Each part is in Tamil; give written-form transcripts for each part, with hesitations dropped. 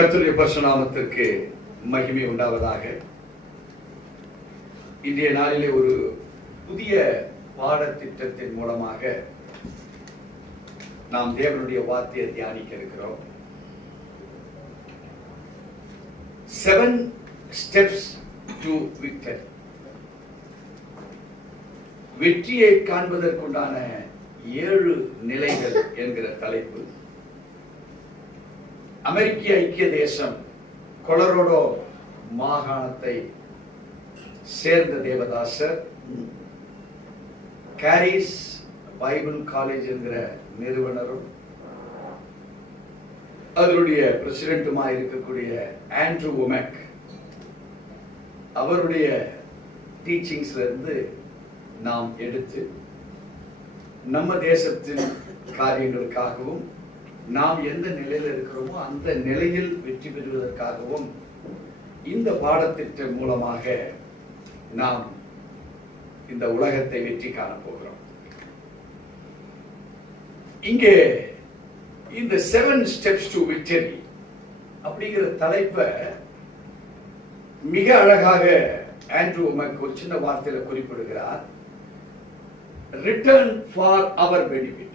கர்த்தருடைய பரிசுத்த நாமத்திற்கு மகிமை உண்டாவதாக. இன்றைய நாளிலே ஒரு புதிய பாடத்திட்டத்தின் மூலமாக நாம் தேவனுடைய வார்த்தையை தியானிக்க இருக்கிறோம். 7 steps to victory. வெற்றியை காண்பதற்குண்டான 7 நிலைகள் என்கிற தலைப்பு. அமெரிக்க ஐக்கிய தேசம் கொலராடோ மாகாணத்தை சேர்ந்த தேவதாசர் கேரிஸ் பைபிள் காலேஜ் என்கிற நிறுவனரும் அதனுடைய பிரசிடென்ட்டுமாய் இருக்கக்கூடிய ஆண்ட்ரூ உமெக் அவருடைய டீச்சிங்ஸ்ல இருந்து நாம் எடுத்து நம்ம தேசத்தின் காரியங்களுக்காகவும் நாம் எந்த நிலையில் இருக்கிறோமோ அந்த நிலையில் வெற்றி பெறுவதற்காகவும் இந்த பாடத்திட்டம் மூலமாக நாம் இந்த உலகத்தை வெற்றி காண போகிறோம். இங்கே இந்த 7 steps to victory அப்படிங்கிற தலைப்பை மிக அழகாக ஆண்ட்ரூ உமெக் ஒரு சின்ன வார்த்தையில குறிப்பிடுகிறார். Return for our benefit.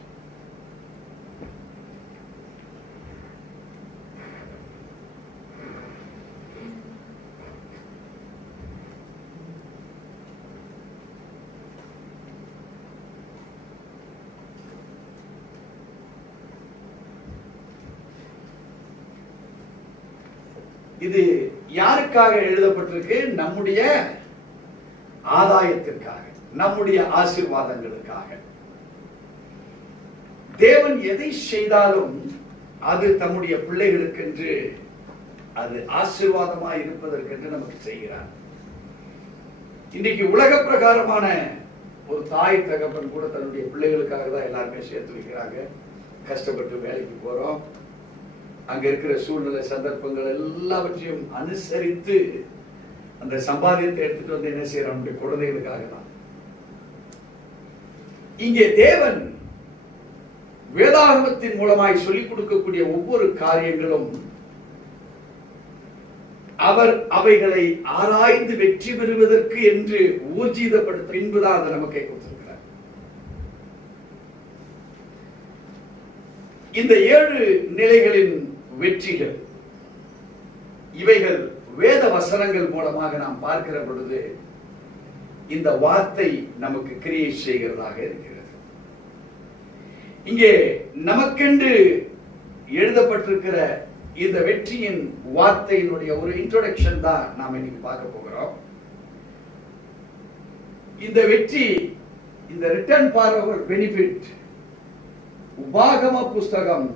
இது யாருக்காக எழுதப்பட்டிருக்கு? நம்முடைய ஆதாயத்திற்காக, நம்முடைய ஆசீர்வாதங்களுக்காக. தேவன் எதை செய்தாலும் அது தம்முடைய பிள்ளைகளுக்கென்று, அது ஆசீர்வாதமாய் இருப்பதற்கென்று நமக்கு செய்கிறார். இன்னைக்கு உலக பிரகாரமான ஒரு தாய் தகப்பன் கூட தன்னுடைய பிள்ளைகளுக்காக தான் எல்லாருமே சேர்த்து வைக்கிறாங்க. கஷ்டப்பட்டு வேலைக்கு போறோம், அங்க இருக்கிற சூழ்நிலை சந்தர்ப்பங்கள் எல்லாவற்றையும் அனுசரித்து அந்த சம்பாதியத்தை எடுத்துட்டு வந்து என்ன செய்யறோம்? நம்முடைய குழந்தைகளுக்காக தான். இங்கே தேவன் வேதாகமத்தின் மூலமாய் சொல்லிக் கொடுக்கக்கூடிய ஒவ்வொரு காரியங்களும் அவர் அவைகளை ஆராய்ந்து வெற்றி பெறுவதற்கு என்று ஊர்ஜிதப்படுத்த பின்புதான் அதை நமக்கு கொடுத்திருக்கிறார். இந்த 7 நிலைகளின் வெற்றிகள் இவைகள் வேத வசனங்கள் மூலமாக நாம் பார்க்கிற பொழுது இந்த வார்த்தை நமக்கு கிரியேட் செய்கிறதாக இருக்கிறது. இங்கே நமக்கென்று எழுதப்பட்டிருக்கிற இந்த வெற்றியின் வார்த்தையினுடைய ஒரு இன்ட்ரோடக்ஷன் தான் நாம் இன்னைக்கு பார்க்க போகிறோம். இந்த வெற்றி, இந்த ரிட்டர்ன் ஃபார் அவர் பெனிஃபிட், உபாகம புஸ்தகம்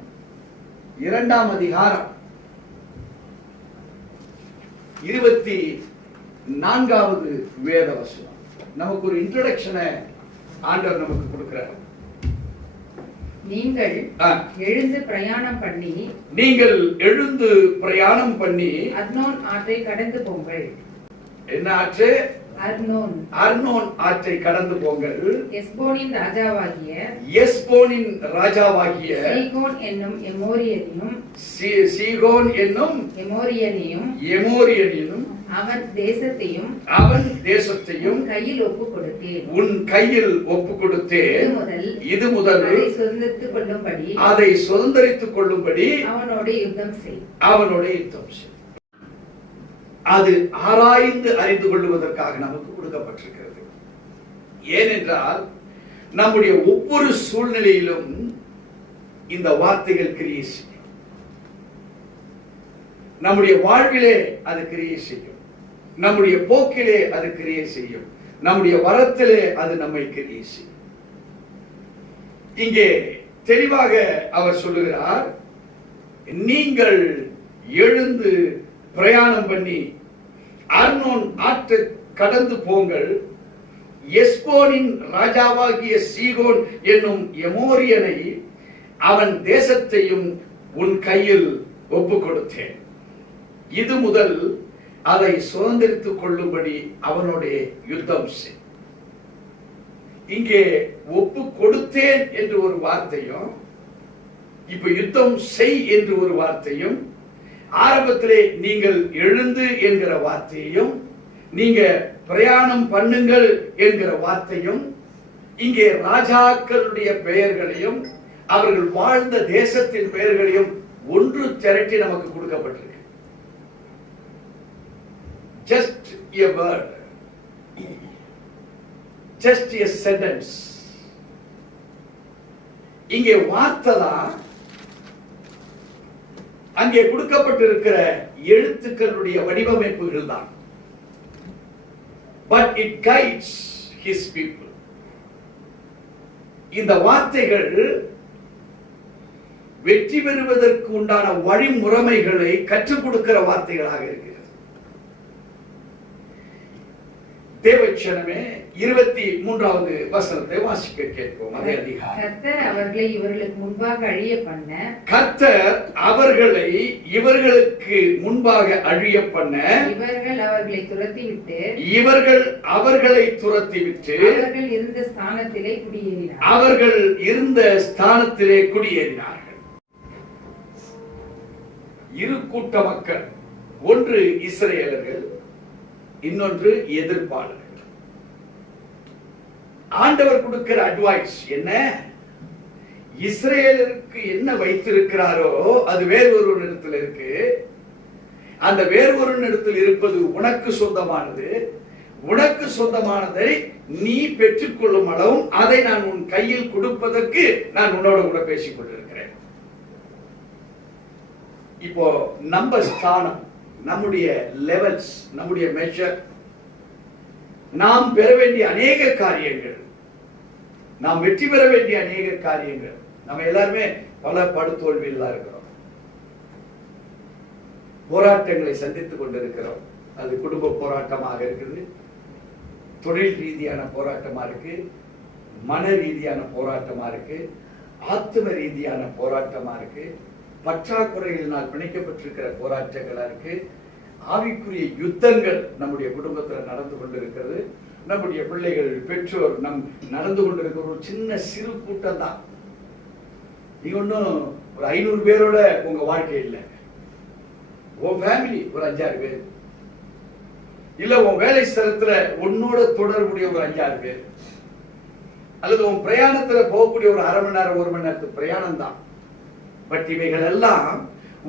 2ஆம் அதிகாரம் 24வது வேத வசனம். நமக்கு ஒரு இன்ட்ரோடக்ஷனை ஆண்டவர் நமக்கு கொடுக்கிறார். நீங்கள் எழுந்து பிரயாணம் பண்ணி, நீங்கள் எழுந்து பிரயாணம் பண்ணி அர்னோன் ஆற்றை கடந்து போங்கள். என்ன ஆற்று? அர்னோன். அர்னோன் ஆற்றை கடந்து போங்கள். எஸ்போனின் ராஜாவாகிய எஸ்போனின் ராஜாவாகிய சீகோன் என்னும் எமோரியனையும், சீகோன் என்னும் எமோரியனையும் அவன் தேசத்தையும் கையில் ஒப்பு கொடுத்தேன். உன் கையில் ஒப்பு கொடுத்தேன். இது முதல் அதை சுதந்தரித்துக் கொள்ளும்படி அவனோட யுத்தம் செய். அது ஆராய்ந்து அறிந்து கொள்வதற்காக நமக்கு கொடுக்கப்பட்டிருக்கிறது. ஏனென்றால் நம்முடைய ஒவ்வொரு சூழ்நிலையிலும் இந்த வார்த்தைகள் கிரியை செய்யும். நம்முடைய வாழ்விலே அது கிரியை செய்யும், நம்முடைய போக்கிலே அது கிரியை செய்யும், நம்முடைய வரத்திலே அது நம்மை கிரியை செய்யும். இங்கே தெளிவாக அவர் சொல்லுகிறார், நீங்கள் எழுந்து பிரயாணம் பண்ணி அர்னோன் ஆற்றை கடந்து போங்கள். எஸ்போனின் ராஜாவாகிய சீகோன் என்னும் எமோரியனை அவன் தேசத்தையும் உன் கையில் ஒப்பு கொடுத்தேன். இது முதல் அதை சுதந்திரித்துக் கொள்ளும்படி அவனோட யுத்தம் செய். இங்கே ஒப்பு கொடுத்தேன் என்று ஒரு வார்த்தையும், இப்ப யுத்தம் செய் என்று ஒரு வார்த்தையும், ஆரம்பத்திலே நீங்கள் எழுந்து என்கிற வார்த்தையையும் நீங்க பிரயாணம் பண்ணுங்கள் என்கிற வார்த்தையும் இங்கே ராஜாக்களுடைய பெயர்களையும் அவர்கள் வாழ்ந்த தேசத்தின் பெயர்களையும் ஒன்று திரட்டி நமக்கு கொடுக்கப்பட்டிருக்கு. Just a word, just a sentence. இங்கே வார்த்தை தான் அங்கே கொடுக்கப்பட்டிருக்கிற எழுத்துக்களுடைய வடிவமைப்புகள் தான். But it guides his people. இந்த வார்த்தைகள் வெற்றி பெறுவதற்கு உண்டான வழிமுறைகளை கற்றுக் கொடுக்கிற வார்த்தைகளாக இருக்கிறது. தேவச்சனமே 23வது வசனத்தை வாசிக்க கேட்போம். அதே அதிகாரம். கர்த்தர் அவர்களை இவர்களுக்கு முன்பாக அழிய பண்ண, கர்த்தர் அவர்களை இவர்களுக்கு முன்பாக அழிய பண்ண, இவர்கள் அவர்களை துரத்திவிட்டு, இவர்கள் அவர்களை துரத்திவிட்டு, அவர்கள் இருந்த ஸ்தானத்திலே குடியேறினார்கள். அவர்கள் இருந்த ஸ்தானத்திலே குடியேறினார்கள். இரு கூட்ட மக்கள், ஒன்று இஸ்ரவேலர்கள், இன்னொன்று எதிர்ப்பாளர்கள். ஆண்டவர் கொடுக்கிற அட்வைஸ் என்ன? இஸ்ரவேலருக்கு என்ன வைத்திருக்கிறாரோ அது வேறொரு இடத்தில் இருக்கு. அந்த வேறொரு இடத்தில் இருப்பது உனக்கு சொந்தமானது. உனக்கு சொந்தமானதை நீ பெற்றுக்கொள்ளும் அளவும் அதை நான் உன் கையில் கொடுப்பதற்கு நான் உன்னோட கூட பேசிக் கொண்டிருக்கிறேன். இப்போ நம்ம ஸ்தானம், நம்முடைய லெவல்ஸ், நம்முடைய மெஷர், நாம் பெற வேண்டிய அநேக காரியங்கள், நாம் வெற்றி பெற வேண்டிய அநேக காரியங்கள், நம்ம எல்லாருமே பல படுதோல்வியில் இருக்கிறோம், போராட்டங்களை சந்தித்துக் கொண்டிருக்கிறோம். அது குடும்ப போராட்டமாக இருக்குது, தொழில் ரீதியான போராட்டமா இருக்கு, மன ரீதியான போராட்டமா இருக்கு, ஆத்ம ரீதியான போராட்டமா இருக்கு, பற்றாக்குறைகளினால் பிணைக்கப்பட்டிருக்கிற போராட்டங்களா இருக்கு, ஆவிக்குரிய யுத்தங்கள் நம்முடைய குடும்பத்தில் நடந்து கொண்டிருக்கிறது. நம்முடைய பிள்ளைகள், பெற்றோர், நம் நடந்து கொண்டிருக்கிற ஒரு சின்ன சிறு கூட்டம் தான். நீங்க ஒன்னும் ஒரு 500 பேரோட உங்க வாழ்க்கை இல்லை. உன் ஃபேமிலி ஒரு 5-6 பேர், இல்ல உன் வேலை ஸ்தலத்துல உன்னோட தொடர்புடைய ஒரு 5-6 பேர், அல்லது உன் பிரயாணத்துல போகக்கூடிய ஒரு 1/2 மணி நேரம் 1 மணி நேரத்துக்கு பிரயாணம் தான். பட் இவைகள் எல்லாம்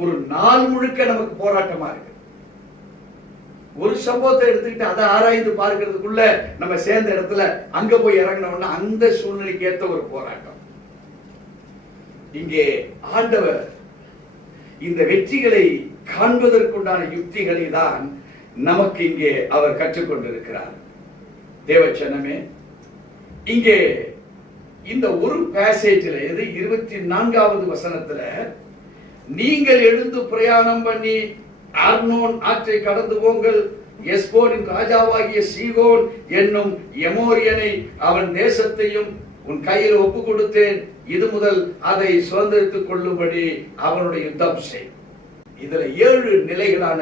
ஒரு நாள் முழுக்க நமக்கு போராட்டமா இருக்கு. ஒரு சம்பவத்தை எடுத்துக்கிட்டு அதை ஆராய்ந்து பார்க்கிறதுக்குள்ள நம்ம சேர்ந்த இடத்துல அங்க போய் இறங்கினோம்னா அந்த சூழ்நிலைக்கு ஏற்ற ஒரு போராட்டம். இங்கே ஆண்டவர் இந்த வெற்றிகளை காண்பதற்குண்டான யுக்திகளை தான் நமக்கு இங்கே அவர் கற்றுக்கொண்டிருக்கிறார். தேவச்சனமே, இங்கே இந்த ஒரு பேசேஜ்ல, இது 24வது வசனத்துல, நீங்கள் எழுந்து பிரயாணம் பண்ணி அர்னோன் ஆற்றை கடந்து போங்கள், எஸ்போனின் ராஜாவாகிய சீகோன் என்னும் எமோரியனை அவன் தேசத்தையும் உன் கையில் ஒப்பு கொடுத்தேன், இது முதல் அதை சுதந்திரித்துக் கொள்ளும்படி அவனுடைய யுத்தம் செய். இதுல 7 நிலைகளான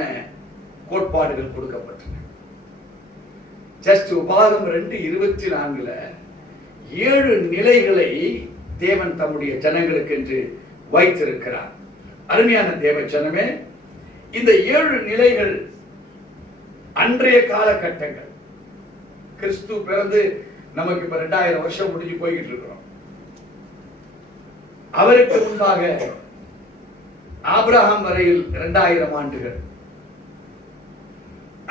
கோட்பாடுகள் கொடுக்கப்பட்டன. ஜஸ்ட் உபாகம் 2:24 7 நிலைகளை தேவன் தம்முடைய ஜனங்களுக்கு என்று வைத்திருக்கிறார். அருமையான தேவ ஜனமே, இந்த 7 நிலைகள் அன்றைய காலகட்டங்கள். கிறிஸ்து பிறந்து நமக்கு இப்ப 2000 வருஷம் முடிஞ்சு போய்கிட்டு இருக்கிறோம். அவருக்கு முன்பாக ஆபிரகாம் வரையில் 2000 ஆண்டுகள்,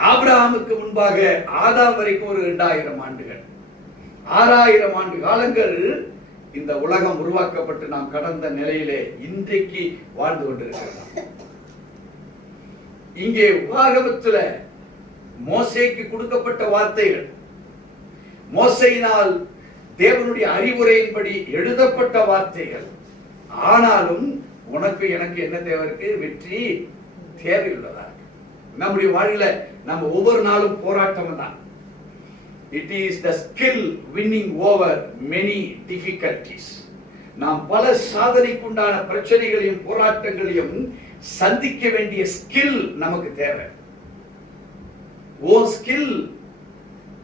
ஆபிரகாமுக்கு முன்பாக ஆதாம் வரைக்கும் ஒரு 2000 ஆண்டுகள், 6000 ஆண்டு காலங்கள் இந்த உலகம் உருவாக்கப்பட்டு நாம் கடந்த நிலையிலே இன்றைக்கு வாழ்ந்து கொண்டிருக்கிறோம். இங்கே உபாகமத்தில் மோசேக்கு கொடுக்கப்பட்ட வார்த்தைகள், மோசையினால் தேவனுடைய அறிவுரையின்படி எழுதப்பட்ட வார்த்தைகள். ஆனாலும் உனக்கு எனக்கு என்ன தேவை இருக்கு? வெற்றி தேவையுள்ளதா? நம்முடைய வாழ்க்கையில நம்ம ஒவ்வொரு நாளும் போராட்டம் தான். It is the skill winning over many difficulties. நாம் பல சாதனைக்குண்டான பிரச்சனைகளையும் போராட்டங்களையும் சந்திக்க வேண்டிய ஸ்கில் நமக்கு தேவை. ஓ ஸ்கில்,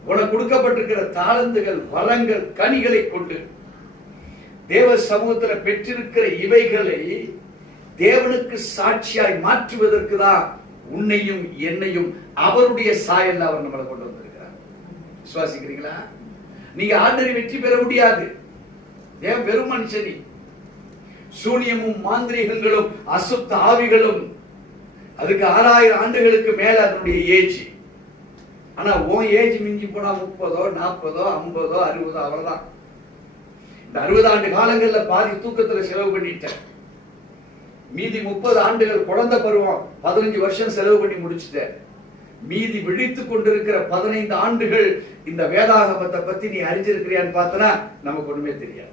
உனக்கு கொடுக்கப்பட்டிருக்கிற தாளந்துகள், வரங்கள், கனிகளை கொண்டு தேவ சமூகத்தில் பெற்றிருக்கிற இவைகளை தேவனுக்கு சாட்சியாய் மாற்றுவதற்கு தான் உன்னையும் என்னையும் அவருடைய சாயல்ல அவர் நம்மளை கொண்டு வந்திருக்கிறார். விசுவாசிக்கிறீங்களா? நீங்க ஆண்டரை வெற்றி பெற முடியாது. தேவன் வெறும் மனுஷனி. சூனியமும் மாந்திரிகங்களும் அசுத்த ஆவிகளும் அதுக்கு 6000 ஆண்டுகளுக்கு மேல அதனுடைய ஏஜ். ஆனா உன் ஏஜ் மிஞ்சி போனா 30, 40, 50, 60 அவ்வளவுதான். இந்த 60 ஆண்டு காலங்கள்ல பாதி தூக்கத்துல செலவு பண்ணிட்டேன். மீதி 30 ஆண்டுகள் குழந்தை பருவம் 15 வருஷம் செலவு பண்ணி முடிச்சுட்டேன். மீதி விழித்துக் கொண்டிருக்கிற 15 ஆண்டுகள் இந்த வேதாகமத்தை பத்தி நீ அறிஞ்சிருக்கிறியான்னு பார்த்தனா நமக்கு ஒண்ணுமே தெரியாது.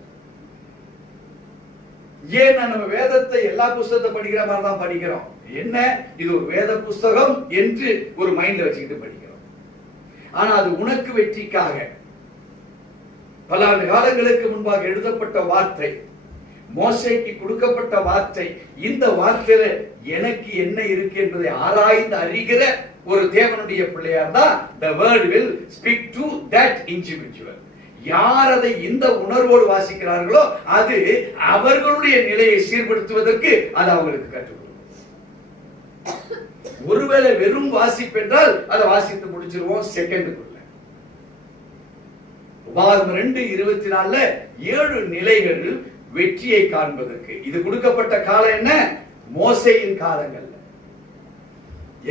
ஏன்னா நம்ம வேதத்தை எல்லா புஸ்தகத்தை படிக்கிற மாதிரி தான் படிக்கிறோம். என்ன இது ஒரு வேத புஸ்தகம் என்று ஒரு மைண்ட்ல வச்சுக்கிட்டு படிக்கிறோம். ஆனா அது உனக்கு வெற்றிக்காக பல ஆண்டு காலங்களுக்கு முன்பாக எழுதப்பட்ட வார்த்தை, மோசேக்கு கொடுக்கப்பட்ட வார்த்தை. இந்த வார்த்தையில எனக்கு என்ன இருக்கு என்பதை ஆராய்ந்து அறிகிற ஒரு தேவனுடைய பிள்ளையார் தான் the word will speak to that individual. யார் அதை இந்த உணர்வோடு வாசிக்கிறார்களோ அது அவர்களுடைய நிலையை சீர்படுத்துவதற்கு அது அவங்களுக்கு கற்றுக் கொடுக்கும். ஒருவேளை வெறும் வாசிப்பு என்றால் அதை வாசித்து முடிச்சிருவோம் செகண்டுக்குள்ள. உபாகமம் 2:24 7 நிலைகள் வெற்றியை காண்பதற்கு. இது கொடுக்கப்பட்ட காலம் என்ன? மோசேயின் காலங்கள்ல.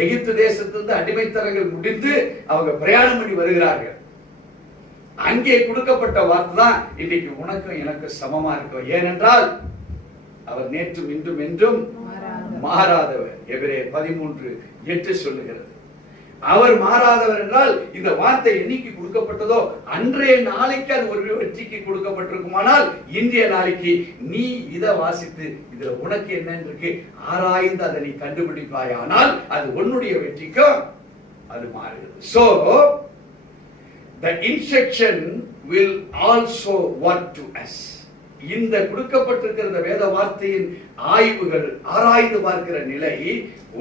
எகிப்து தேசத்திலிருந்து அடிமைத்தனங்கள் முடிந்து அவங்க பிரயாணம் பண்ணி வருகிறார்கள். அங்கே கொடுக்கப்பட்ட வார்த்தை தான் இன்னைக்கு உனக்கும் எனக்கு சமமா இருக்கும். ஏனென்றால் அவர் நேற்றும் இன்றும் என்றும் மாறாதவர். எபிரேயர் 13:8 சொல்லுகிறது. அவர் மாறாதவர் என்றால் இந்த வார்த்தை என்னைக்கு கொடுக்கப்பட்டதோ அன்றைய நாளைக்கு அது ஒரு வெற்றிக்கு கொடுக்கப்பட்டிருக்குமானால் இன்றைய நாளைக்கு நீ இதை வாசித்து இதுல உனக்கு என்னன்னு இருக்கு ஆராய்ந்து அதை நீ கண்டுபிடிப்பாயானால் அது உன்னுடைய வெற்றிக்கும் அது மாறுகிறது. So the instruction will also work to us. இந்த கொடுக்கப்பட்டிருக்கிற வேத வார்த்தையின் ஆய்வுகள் ஆராய்ந்து பார்க்கிற நிலை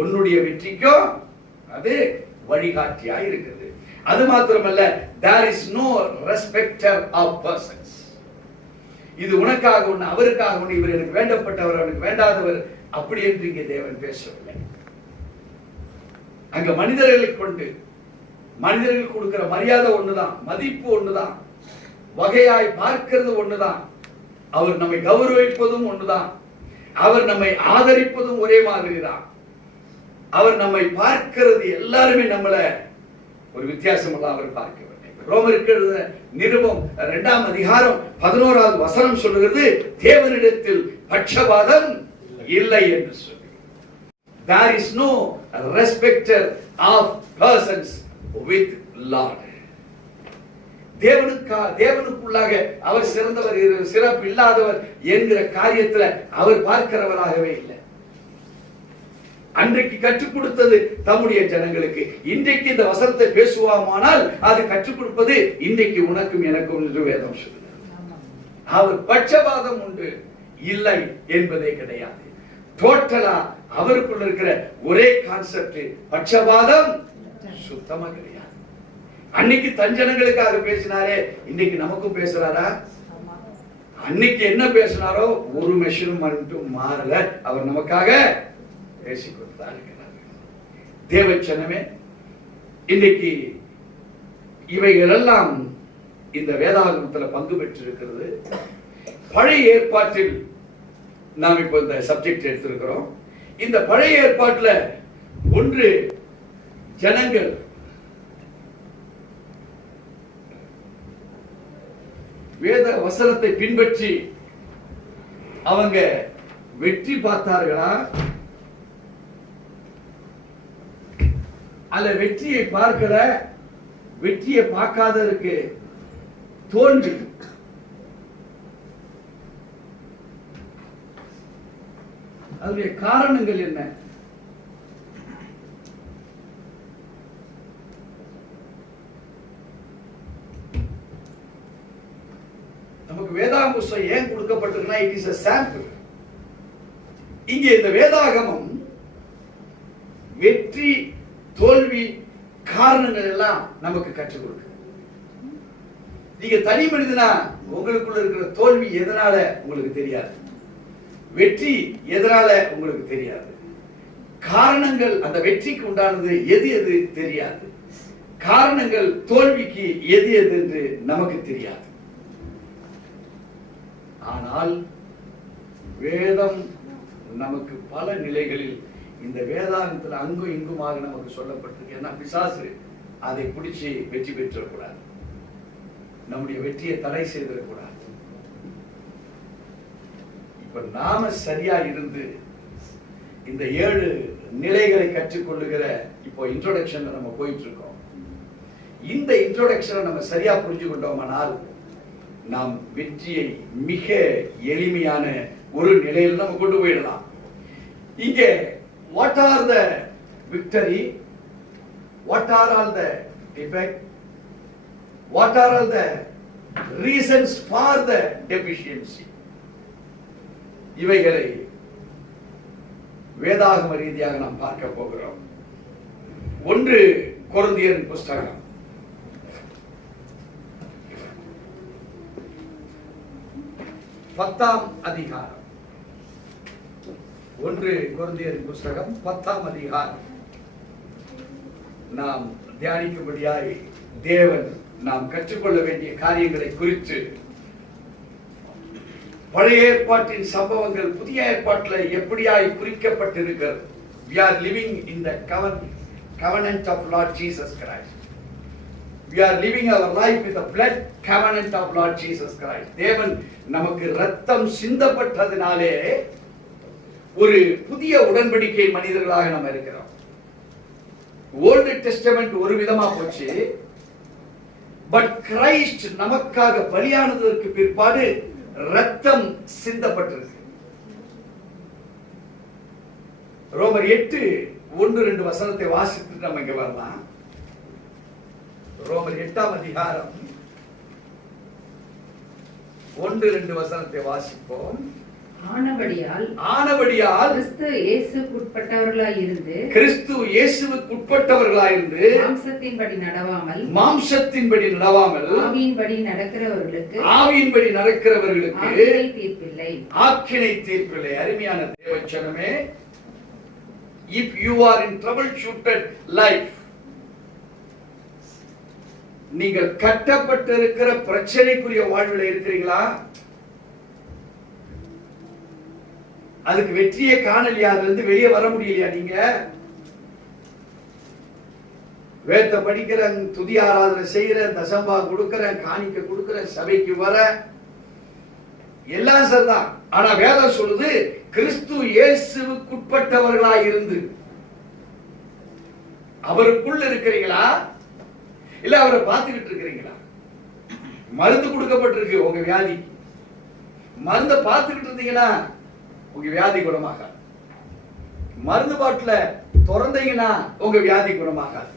உன்னுடைய வெற்றிக்கும் அது வழிகாட்டியா இருக்குது. அது மாத்திரமல்ல, there is no respecter of persons. இது உனக்காக ஒண்ணு, அவருக்காக ஒண்ணு, இவர் எனக்கு வேண்டப்பட்டவர் அவனுக்கு வேண்டாதவர் அப்படி என்று இங்கே தேவன் பேசவில்லை. அங்க மனிதர்களை கொண்டு மனிதர்கள் கொடுக்கிற மரியாதை ஒண்ணுதான், மதிப்பு ஒண்ணுதான், வகையாய் பார்க்கிறது ஒண்ணுதான், அவர் நம்மை கௌரவிப்பதும் ஒண்ணுதான், அவர் நம்மை ஆதரிப்பதும் ஒரே மாதிரி தான். அவர் நம்மை பார்க்கிறது எல்லாருமே நம்மள ஒரு வித்தியாசம் எல்லாம் அவர் பார்க்கவில்லை. ரோமருக்கு எழுதின நிருபம் 2ஆம் அதிகாரம் 11வது வசனம் சொல்லுகிறது, தேவனிடத்தில் பட்சபாதம் இல்லை என்று சொல்லி. There is no respecter of persons with Lord. தேவனுக்குள்ளாக அவர் சிறந்தவர் சிறப்பு இல்லாதவர் என்கிற காரியத்துல அவர் பார்க்கிறவராகவே இல்லை. அன்றைக்கு கற்றுக் கொடுத்தது தம்முடைய ஜனங்களுக்கு, இன்றைக்கு இந்த வசனத்தை பேசுவாமானால் அது கற்றுக் கொடுப்பது இன்றைக்கு உனக்கும் எனக்கும் என்று வேதம் சொல்லுகிறது. அவர் பட்சபாதம் உண்டு இல்லை என்பதே கிடையாது. டோட்டலா அவருக்குள்ள இருக்கிற ஒரே கான்செப்ட் பட்சபாதம் சுத்தமா கிடையாது. அன்னைக்கு தஞ்சனங்களுக்காக பேசினாரே, இன்னைக்கு நமக்கும் பேசுறாரா? அன்னைக்கு என்ன பேசினாரோ ஒரு மெஷரும் மட்டும் மாறல, அவர் நமக்காக பேசிக் கொடுத்தார். தேவச்சனமே, இன்னைக்கு இவைகள் எல்லாம் இந்த வேதாகமத்தில் பங்கு பெற்றிருக்கிறது. பழைய ஏற்பாட்டில் நாம் இப்ப இந்த சப்ஜெக்ட் எடுத்திருக்கிறோம். இந்த பழைய ஏற்பாட்டில் ஒன்று ஜனங்கள் வேத வசனத்தை பின்பற்றி அவங்க வெற்றி பார்த்தார்களா அல்ல வெற்றியை பார்க்கல, வெற்றியை பார்க்காததற்கு தோல்வி. அதனுடைய காரணங்கள் என்ன? நமக்கு வேதாகம புஸ்தகம் ஏன் கொடுக்கப்பட்டிருக்குன்னா இட் இஸ் a sample. இங்கே இந்த வேதாகமம் வெற்றி தோல்வி காரணங்கள் எல்லாம் நமக்கு கற்றுக் கொடுக்கு. நீங்க தனி மனிதனா உங்களுக்குள்ள இருக்கிற தோல்வி எதனால உங்களுக்கு தெரியாது. வெற்றி எதனால உங்களுக்கு தெரியாது. காரணங்கள், அந்த வெற்றிக்கு உண்டானது எது எது தெரியாது. காரணங்கள் தோல்விக்கு எது எது என்று நமக்கு தெரியாது. ஆனால் வேதம் நமக்கு பல நிலைகளில் இந்த வேதாந்தத்தில் அங்கும் இங்குமாக நமக்கு சொல்லப்பட்டிருக்கு. ஏன்னா பிசாசு அதை பிடிச்சி வெற்றி பெற்றக்கூடாது, நம்முடைய வெற்றியை தடை செய்திடக்கூடாது. இப்ப நாம சரியா இருந்து இந்த 7 நிலைகளை கற்றுக்கொள்ளுகிற இப்போ இன்ட்ரோடக்ஷன் நம்ம போயிட்டு இருக்கோம். இந்த இன்ட்ரோடக்ஷனை நம்ம சரியா புரிஞ்சு கொண்டோமானால் நாம் வெற்றியை மிக எளிமையான ஒரு நிலையில் நம்ம கொண்டு போயிடலாம். இங்கே what are the victory, what are all the defect, what are all the reasons for the deficiency, இவைகளை வேதாகம ரீதியாக நாம் பார்க்க போகிறோம். 1 கொரிந்தியர் புஸ்தகம் 10ஆம் அதிகாரம். 1 கொரிந்தியர் புஸ்தகம் 10ஆம் அதிகாரம் நாம் தியானிக்கும்படியாய் தேவன் நாம் கற்றுக்கொள்ள வேண்டிய காரியங்களை குறித்து பழைய ஏற்பாட்டின் சம்பவங்கள் புதிய ஏற்பாட்டில் எப்படியாய் குறிக்கப்பட்டிருக்கிறது. We are living in the covenant of Lord Jesus Christ. We are living our life with the blood covenant of Lord Jesus Christ. தேவன் நமக்கு ரத்தம் சிந்தப்பட்டதினாலே ஒரு புதிய உடன்படிக்கை மனிதர்களாக நாம் இருக்கிறோம். ஓல்டு டெஸ்டமென்ட் ஒரு விதமா போச்சு, பட் கிரைஸ்ட் நமக்காக பலியானதற்கு பிற்பாடு ரத்தம் சிந்தப்பட்டிருக்கு. ரோமர் 8:1-2 வசனத்தை வாசித்து நம்ம இங்க வரலாம். ரோமர் 8ஆம் அதிகாரம் 1-2 வசனத்தை வாசிப்போம். ஆனபடியால் கிறிஸ்து இயேசுவுக்குட்பட்டவர்களாயிருந்து மாம்சத்தின்படி நடவாமல் ஆவியின்படி நடக்கிறவர்களுக்கு ஆக்கினை தீர்ப்பில்லை. அருமையான தேவச்சனமே, if you are in troubleshooted life, நீங்கள் கட்டப்பட்டிருக்கிற பிரச்சனைக்குரிய வாழ்வில் இருக்கிறீங்களா? அதுக்கு வெற்றியை காணலையா? அதுல இருந்து வெளியே வர முடியலையா? நீங்க வேத படிக்கிறேன், துதி ஆராதனை செய்யறேன், தசம்பா கொடுக்கிறேன், காணிக்க கொடுக்கிறேன், சபைக்கு வர எல்லாம் சரிதான். ஆனா வேதம் சொல்லுது கிறிஸ்து இயேசுவுக்குட்பட்டவர்களாய் இருந்து. அவருக்குள்ள இருக்கிறீங்களா? இல்ல அவரை பார்த்துக்கிட்டு இருக்கிறீங்களா? மருந்து கொடுக்கப்பட்டிருக்கு உங்க வியாதி, மருந்த பார்த்துக்கிட்டு இருந்தீங்கன்னா உங்க வியாதி குணமாகாது. மருந்து பாட்டில திறந்தீங்கன்னா உங்க வியாதி குணமாகாது.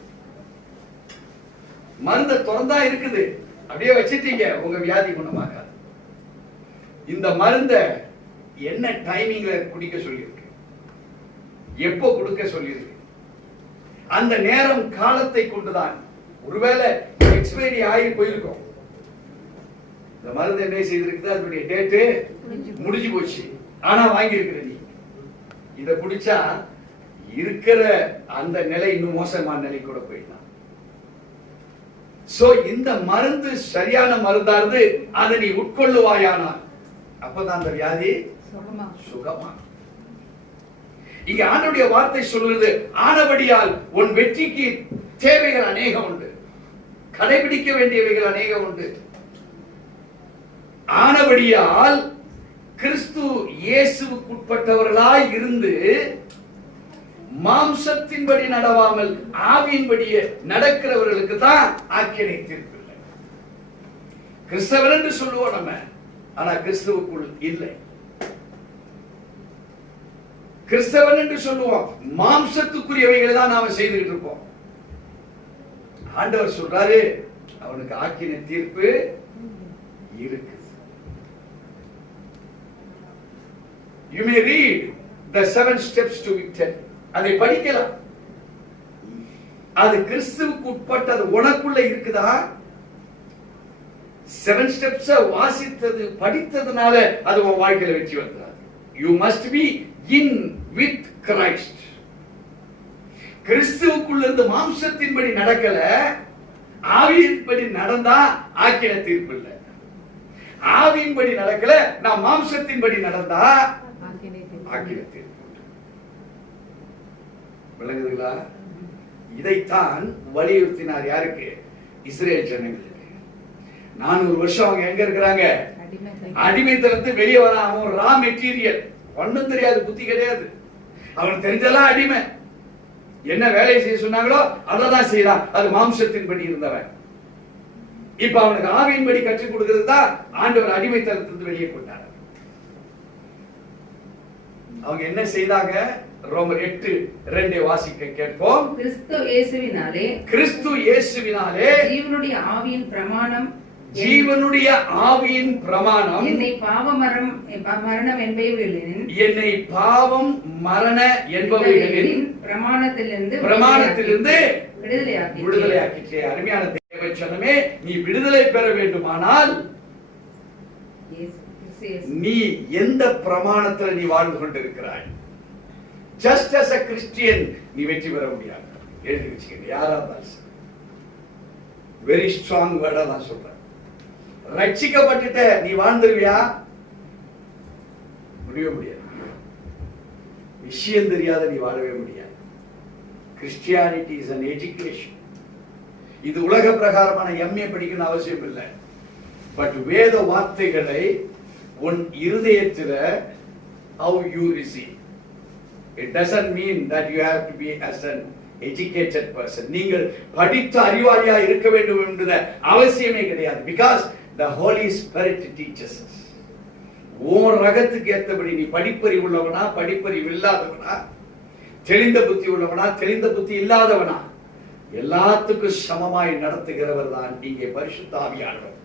மருந்து திறந்தா இருக்குது, அப்படியே வச்சிட்டீங்க, உங்க வியாதி குணமாகாது. இந்த மருந்த என்ன டைமிங்ல குடிக்க சொல்லியிருக்கு, எப்போ கொடுக்க சொல்லியிருக்கு, அந்த நேரம் காலத்தை கொண்டுதான். ஒருவேளை எக்ஸ்பைரி ஆகி போயிருக்கும், இந்த மருந்து என்ன செய்திருக்கு, அதனுடைய டேட்டு முடிஞ்சு போச்சு, ஆனா வாங்கி இருக்கிற நீ இத குடிச்சா இருக்கிற அந்த நிலை இன்னும் மோசமான நிலை கூட போயிடலாம். சோ இந்த மருந்து சரியான மருந்தா இருந்து அதை நீ உட்கொள்ளுவாயானால் அப்பதான் அந்த வியாதி சுகமா. இங்க ஆண்டவருடைய வார்த்தை சொல்லுது, ஆனபடியால் உன் வெற்றிக்கு தேவைகள் அநேகம் உண்டு, கடைபிடிக்க வேண்டியவைகள் அநேகம் உண்டு. ஆனபடியால் கிறிஸ்து இயேசுவுக்குட்பட்டவர்களாய் இருந்து மாம்சத்தின்படி நடவாமல் ஆவியின்படி நடக்கிறவர்களுக்கு தான் ஆக்கினை தீர்ப்பில்லை. கிறிஸ்தவர் என்று சொல்லுவோம் நம்ம, ஆனா கிறிஸ்துவுக்குள் இல்லை. கிறிஸ்தவன் என்று சொல்லுவோம், மாம்சத்துக்குரியவைகளை தான் நாம செய்துகிட்டு இருப்போம். ஆண்டவர் சொல்றாரு அவனுக்கு ஆக்கினை தீர்ப்பு இருக்கு. You may read the 7 steps to victory. அதை படிக்கலாம். அது கிறிஸ்துவுக்கு உட்பட்டது உனக்குள்ள இருக்குதா? 7 steps வாசித்தது படித்ததுனால அது உன் வாழ்க்கையில வெற்றி வந்தது you must be in with Christ. கிறிஸ்துவுக்குள்ள இருந்து மாம்சத்தின்படி நடக்கல, ஆவியின்படி நடந்தா ஆக்கின தீர்ப்பு இல்ல. ஆவியின்படி நடக்கல, நான் மாம்சத்தின்படி நடந்தா ஆக்கின தீர்ப்பு. விளங்குதுங்களா? இதைத்தான் வலியுறுத்தினார். யாருக்கு? இஸ்ரேல் ஜனங்களுக்கு. 400 வருஷம் அவங்க எங்க இருக்கிறாங்க? அடிமைத்தனத்து வெளியே வர. அவன் ரா மெட்டீரியல், ஒண்ணும் தெரியாது, புத்தி கிடையாது. அவனுக்கு தெரிஞ்சதெல்லாம் அடிமை. என்ன வேலையை செய்ய சொன்னாங்களோ அதான் செய்யலாம். அது மாம்சத்தின்படி இருந்தவன். இப்ப அவனுக்கு ஆவியின்படி கற்றுக் கொடுக்கிறது தான் ஆண்டவர் அடிமைத்தனத்திலிருந்து வெளியே கொண்டார். அவங்க என்ன செய்தாங்க? ரோமர் 8:2 வாசிக்க கேட்போம். கிறிஸ்து இயேசுவினாலே ஜீவனுடைய ஆவியின் பிரமாணம் என்னை பாவம் மரணம் என்பவைகளின் பிரமாணத்திலிருந்து விடுதலையாக்கிற்றே. அருமையான தேவச்சனமே, நீ விடுதலை பெற வேண்டுமானால் நீ எந்த பிரமாணத்தில் நீ வாழ்ந்து கொண்டிருக்கிறாய்? Just as a Christian நீ வெற்றி பெற முடியாது. எழுதி வச்சுக்கங்க. யாரா இருந்தாலும் வெரி ஸ்ட்ராங் வேர்டா நான் சொல்றேன். ரட்சிக்கப்பட்டுட்ட நீ வாழ்ந்துருவியா? முடியவே முடியாது. விஷயம் தெரியாத நீ வாழவே முடியாது. Christianity is an education. இது உலக பிரகாரமான எம்ஏ படிக்கணும் அவசியம் இல்லை. பட் வேத வார்த்தைகளை உன் இருதயத்தில் how you receive. It doesn't mean that you have to be as an educated person. நீங்கள் படித்த அறிவாளியா இருக்க வேண்டும் என்கிற அவசியமே கிடையாது. Because the Holy Spirit teaches us. ஓர் ரகத்துக்கு ஏற்றபடி நீ படிப்பறிவு உள்ளவனா, படிப்பறிவு இல்லாதவனா, தெளிந்த புத்தி உள்ளவனா, தெளிந்த புத்தி இல்லாதவனா, எல்லாத்துக்கும் சமமாய் நடத்துகிறவர் தான் இங்கே பரிசுத்த ஆவியானவர்.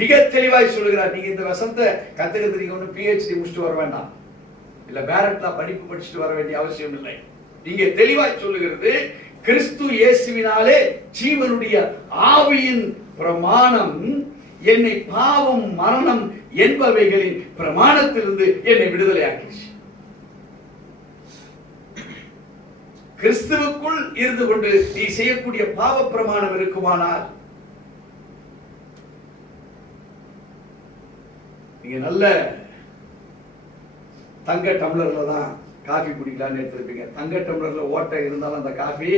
மிக தெளிவாய் சொல்லுகிறார். நீங்க இந்த வசனத்தை கத்துக்கிறது நீங்க ஒன்னும் PhD முடிச்சுட்டு வர வேண்டாம், இல்ல பேரட்ல படிப்பு படிச்சுட்டு வர வேண்டிய அவசியம் இல்லை. இங்கே தெளிவாய் சொல்லுகிறது, கிறிஸ்து இயேசுவினாலே ஜீவனுடைய ஆவியின் பிரமாணம் என்னை பாவம் மரணம் என்பவைகளின் பிரமாணத்திலிருந்து என்னை விடுதலையாக்கிச்சு. கிறிஸ்துவுக்குள் இருந்து கொண்டு நீ செய்யக்கூடிய பாவ பிரமாணம் இருக்குமானால் நீங்க நல்ல தங்க டம்ளர்ல தான் காஃபி குடிக்கலாம்னு எடுத்திருப்பீங்க. தங்க டம்ளர்ல ஓட்டை இருந்தாலும் அந்த காஃபி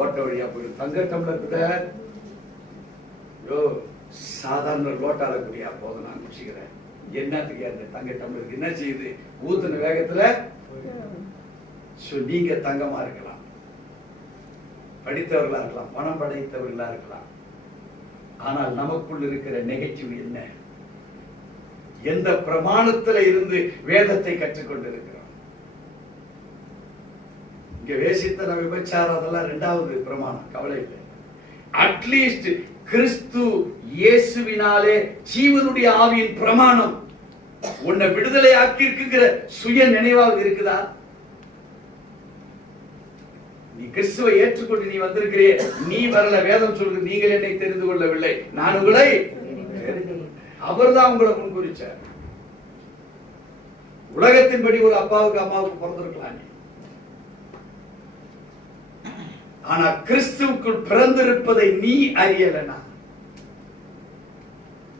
ஓட்ட வழியா போயிடும். தங்க டம்ளர் சாதாரண லோட்டால குடியா போதும், நான் குடிச்சுக்கிறேன். என்னத்துக்கு அந்த தங்க டம்ளருக்கு என்ன செய்யுது? ஊத்துன வேகத்துல. நீங்க தங்கமா இருக்கலாம், படித்தவர்களா இருக்கலாம், பணம் படைத்தவர்களா இருக்கலாம். ஆனால் நமக்குள் இருக்கிற நெகட்டிவ் என்ன? எந்த பிரமாணத்துல இருந்து வேதத்தை கற்றுக்கொண்டிருக்கிறோம்? இங்க வேசித்தன விபச்சாரம் அதெல்லாம் 2வது பிரமாணம், கவலை இல்லை. அட்லீஸ்ட் கிறிஸ்து இயேசுவினாலே ஜீவனுடைய ஆவியின் பிரமாணம் உன்னை விடுதலை ஆக்கியிருக்குங்கிற சுய நினைவாக இருக்குதா? நீ கிறிஸ்துவை ஏற்றுக்கொண்டு நீ வந்திருக்கிறே, நீ வரல. வேதம் சொல்லுது, நீங்கள் என்னை தெரிந்து கொள்ளவில்லை, நான் உங்களை. அவர்தான் உங்களை முன்குறிச்சார். உலகத்தின்படி ஒரு அப்பாவுக்கு அம்மாவுக்கு பிறந்திருக்கலாம், ஆனா கிறிஸ்துவுக்குள் பிறந்திருப்பதை நீ அறியலனா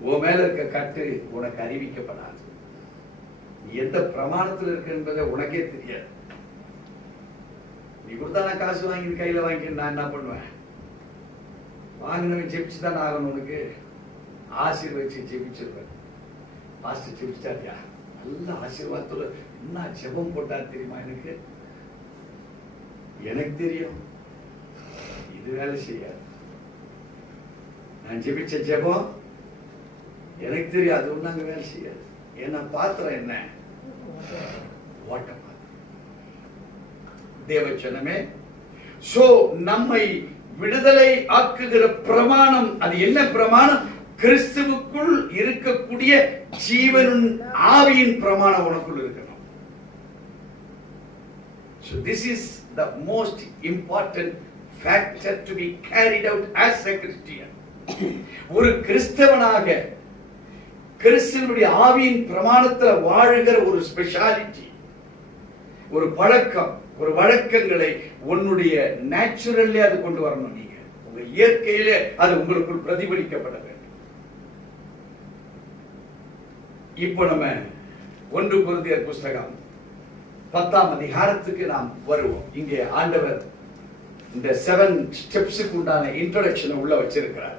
உன் மேல இருக்க கட்டு உனக்கு அறிவிக்கப்படாது. நீ எந்த பிரமாணத்தில் இருக்க என்பதை உனக்கே தெரியாது. நீ கொடுத்தா நான் காசு வாங்கி கையில வாங்கி நான் என்ன பண்ணுவேன்? வாங்கினவன் ஜெபிச்சுதான் ஆகணும். உனக்கு ஆசீர்வதிச்சு ஜெபிச்சிருவேன். பாஸ்டர் ஜெபிச்சாரியா? நல்ல ஆசீர்வாதத்தோட என்ன ஜெபம் போட்டார் தெரியுமா? எனக்கு தெரியும், இது வேலை செய்யாது. நான் ஜெபிச்ச ஜெபம் எனக்கு தெரியும், அது ஒண்ணு அங்க வேலை செய்யாது. ஏன்னா பாத்திரம் என்ன? ஓட்ட பாத்திரம். தேவச்சனமே, சோ நம்மை விடுதலை ஆக்குகிற பிரமாணம் அது என்ன பிரமாணம்? கிறிஸ்துவுக்குள் இருக்கக்கூடிய ஜீவனின் ஆவியின் பிரமாணம் உனக்குள் இருக்கணும். So this is the most important factor to be carried out as a Christian. ஒரு கிறிஸ்தவனாக கிறிஸ்துவனுடைய ஆவியின் பிரமாணத்துல வாழுகிற ஒரு ஸ்பெஷாலிட்டி, ஒரு பழக்கம், ஒரு வழக்கங்களை உன்னுடைய நேச்சுரல்லே அது கொண்டு வரணும். நீங்க உங்க இயற்கையிலே அது உங்களுக்குள் பிரதிபலிக்கப்பட வேண்டும். இப்போ நம்ம 1 கொரிந்தியர் புஸ்தகம் 10ஆம் அதிகாரத்துக்கு நாம் வருவோம். இங்கே ஆண்டவர் இந்த 7 ஸ்டெப்ஸுக்கு உண்டான இன்ட்ரோடக்ஷனை உள்ள வச்சிருக்கிறார்.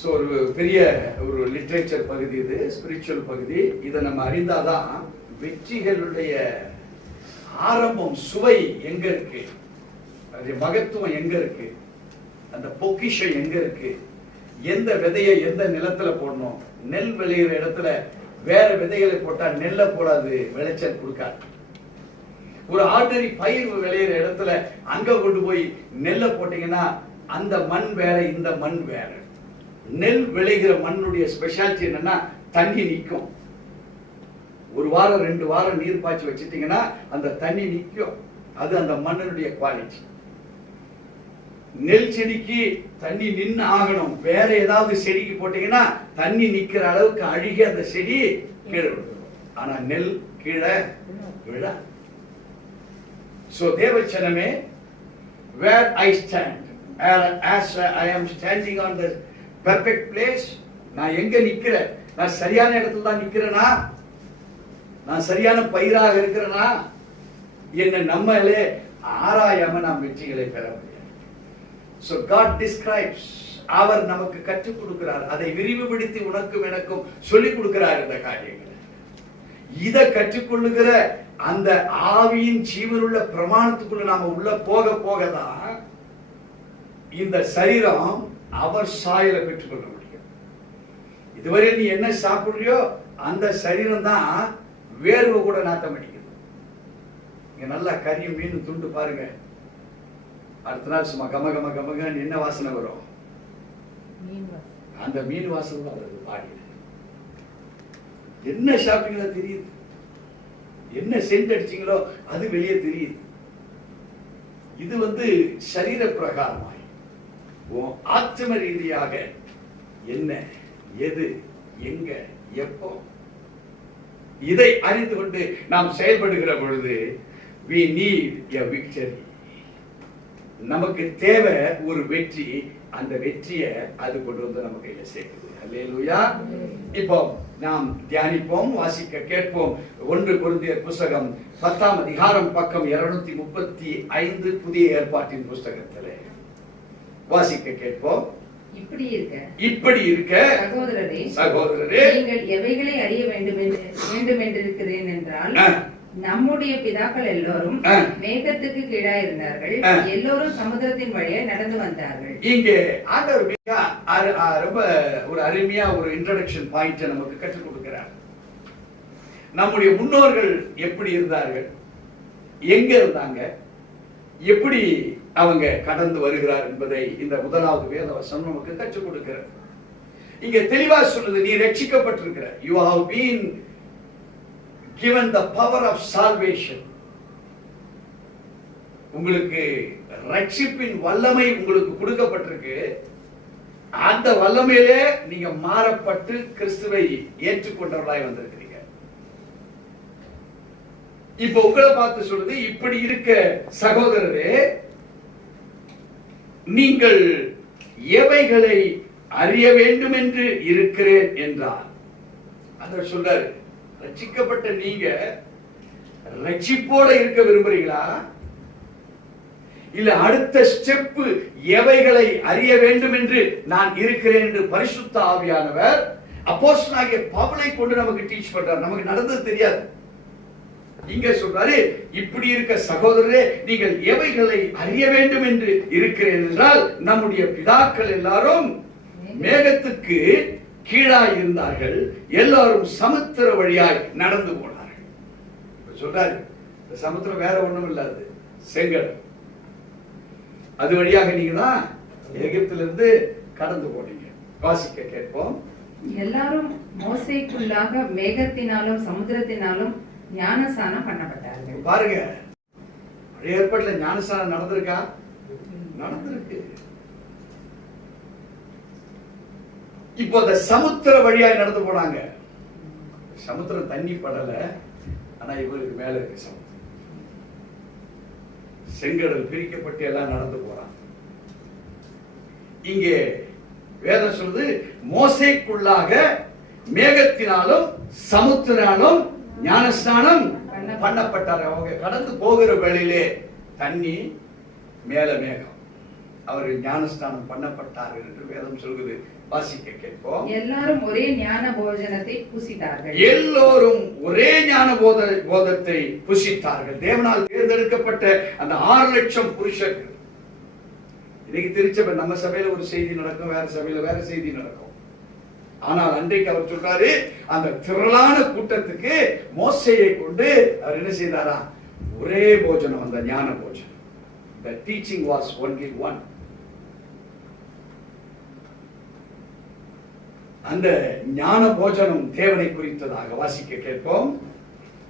சோ ஒரு பெரிய ஒரு லிட்ரேச்சர் பகுதி, இது ஸ்பிரிச்சுவல் பகுதி. இதை நம்ம அறிந்தாதான் வெற்றிகளுடைய ஆரம்பம், சுவை எங்க இருக்கு, அது மகத்துவம் எங்க இருக்கு, அந்த பொக்கிஷம் எங்க இருக்கு, எந்த விதையை எந்த நிலத்துல போடணும். நெல் விளையிற இடத்துல வேற விதைகளை போட்டா நெல்ல போடாது, விளைச்சல் கொடுக்காது. ஒரு ஆர்டினரி பயிர் விளையிற இடத்துல அங்க கொண்டு போய் நெல்ல போட்டீங்கன்னா அந்த மண் வேற, இந்த மண் வேற. நெல் விளைகிற மண்ணுடைய ஸ்பெஷாலிட்டி என்னன்னா தண்ணி நிற்கும். 1 வாரம் 2 வாரம் நீர் பாய்ச்சி வச்சிட்டீங்கன்னா அந்த தண்ணி நிற்கும். அது அந்த மண்ணினுடைய குவாலிட்டி. நெல் செடிக்கு தண்ணி நின்று ஆகணும். வேற ஏதாவது செடிக்கு போட்டீங்கன்னா தண்ணி நிக்கிற அளவுக்கு அழுகி அந்த செடி கீழே விழும். ஆனா நெல் கீழே விழ. சோ தேவச்சனமே, where I stand, as I am standing on the perfect place, நான் எங்க நிக்கிறேன்? நான் சரியான இடத்துல தான் நிக்கிறேனா? நான் சரியான பயிராக இருக்கிறேனா? என்ன நம்மளே ஆராயாம நாம் வெற்றிகளை பெற முடியாது. So God describes, அவர் நமக்கு கற்றுக் கொடுக்கிறார், அதை விரிவுபடுத்தி உனக்கும் எனக்கும் சொல்லிக் கொடுக்கிறார் இந்த காரியங்களை. இதை கற்றுக்கொள்ளுகிற அந்த ஆவியின் ஜீவனுள்ள பிரமாணத்துக்குள்ள நாம உள்ள போக போகதான் இந்த சரீரம் அவர் சாயலை பெற்றுக்கொள்ள முடியும். இதுவரை நீ என்ன சாப்பிடுறியோ அந்த சரீரம் தான் வேர்வை கூட நாத்தம் அடிக்குது. இங்க நல்லா கறியும் மீன் துண்டு பாருங்க, அடுத்த நாள் சும்மா கம கம கமக என்ன வாசனை வரும்? அந்த மீன் வாசனை தான் வருது பாடியில். என்ன சாப்பிட்டீங்களோ தெரியுது, என்ன சென்ட் அடிச்சீங்களோ அது வெளியே தெரியுது. இது சரீர பிரகாரமாய் ஆத்ம ரீதியாக என்ன, எது, எங்க, எப்போ, இதை அறிந்து கொண்டு நாம் செயல்படுகிற பொழுது we need a victory. நமக்கு தேவை ஒரு வெற்றி. அந்த வெற்றியை அது கொண்டு வந்து நம்ம கையில சேர்க்குது. அல்லேலூயா. இப்போ நாம் தியானிப்போம், வாசிக்க கேட்போம். 1 கொரிந்தியர் புஸ்தகம் 10ஆம் அதிகாரம் பக்கம் 235 புதிய ஏற்பாட்டின் புஸ்தகத்திலே வாசிக்க கேட்போம். இப்படி இருக்க சகோதரரே, நீங்கள் எவைகளை அறிய வேண்டும் என்று இருக்கிறேன் என்றால், நம்முடைய பிதாக்கள் எல்லோரும் மேகத்துக்கு கீழாய் இருந்தார்கள், எல்லோரும் சமுத்திரத்தின் வழியே நடந்து வந்தார்கள். இங்கே ஆண்டவர் ரொம்ப ஒரு அருமையா ஒரு இன்ட்ரோடக்ஷன் பாயிண்ட் நமக்கு கற்றுக் கொடுக்கிறார். நம்முடைய முன்னோர்கள் எப்படி இருந்தார்கள், எங்க இருந்தாங்க, எப்படி அவங்க கடந்து வருகிறார் என்பதை இந்த 1வது வேத வசனம் நமக்கு கற்றுக் கொடுக்கிறது. இங்க தெளிவா சொல்லுது, நீ ரட்சிக்கப்பட்டிருக்கிற. You have been given the power of salvation. உங்களுக்கு ரட்சிப்பின் வல்லமை உங்களுக்கு கொடுக்கப்பட்டிருக்கு. அந்த வல்லமையிலே நீங்க மாறப்பட்டு கிறிஸ்துவை ஏற்றுக்கொண்டவர்களாய் வந்திருக்கிறீங்க. இப்ப உங்களை பார்த்து சொல்லுது, இப்படி இருக்க சகோதரரே, நீங்கள் எவைகளை அறிய வேண்டும் என்று இருக்கிறேன் என்றார். அந்த சொல்றாரு, ரட்சிக்கப்பட்ட நீங்க ரட்சிப்போட இருக்க விரும்புறீங்களா, இல்ல அடுத்த ஸ்டெப் எவைகளை அறிய வேண்டும் என்று நான் இருக்கிறேன் என்று பரிசுத்த ஆவியானவர் அப்போஸ்தலனாகிய பவுலை கொண்டு நமக்கு டீச் பண்றார். நமக்கு நடந்தது தெரியாது. இங்க சொல்றாரு, இப்படி இருக்க சகோதரரே, நீங்கள் எவைகளை அறிய வேண்டும் என்று இருக்கிறேன் என்றால், நம்முடைய பிதாக்கள் எல்லாரும் மேகத்துக்கு கீழாய் இருந்தார்கள், எல்லாரும் சமுத்திர வழியாய் நடந்து போனார்கள். சொல்றாரு, இந்த சமுத்திரம் வேற ஒண்ணும் இல்லாது, செங்கடல். அது வழியாக நீங்க தான் எகிப்திலிருந்து கடந்து போனீங்க. வாசிக்க கேட்போம். எல்லாரும் மோசேக்குள்ளாக மேகத்தினாலும் சமுத்திரத்தினாலும் ஞானஸ்நானம் பண்ணப்பட்டார்கள். பாருங்க, பழைய ஏற்பாட்டுல ஞானஸ்நானம் நடந்திருக்கா? நடந்திருக்கு. இப்போ அந்த சமுத்திர வழியாய் நடந்து போனாங்க. சமுத்திரம் தண்ணி படல, ஆனா இவருக்கு மேல இருக்கு சமுத்திரம். செங்கடல் பிரிக்கப்பட்டு எல்லாம் நடந்து போறாங்க. இங்கே வேதம் சொல்லுது, மோசேக்குள்ளாக மேகத்தினாலும் சமுத்திராலும் ஞானஸ்நானம் பண்ணப்பட்டார். அவங்க கடந்து போகிற வழியிலே தண்ணி, மேல மேகம், அவர்கள் ஞானஸ்நானம் பண்ணப்பட்டார்கள் என்று வேதம் சொல்கிறது. வாசிக்க கேட்போம். எல்லாரும் ஒரே ஞான போஜனத்தை புசித்தார்கள். எல்லோரும் ஒரே ஞான போதத்தை புசித்தார்கள். தேவனால் தேர்ந்தெடுக்கப்பட்ட அந்த 6 லட்சம் புருஷர்கள். இன்னைக்கு திருச்சபை நம்ம சபையில ஒரு செய்தி நடக்கும், வேற சபையில வேற செய்தி நடக்கும். ஆனால் அன்றைக்கு அவர் சொல்றாரு, அந்த திரளான கூட்டத்துக்கு மோசேயை கொண்டு அவர் என்ன செய்தாரா? ஒரே போஜனம், அந்த ஞான போஜனம். The teaching was only one. அந்த ஞான போஜனம் தேவனை குறித்ததாக. வாசிக்க கேட்போம்.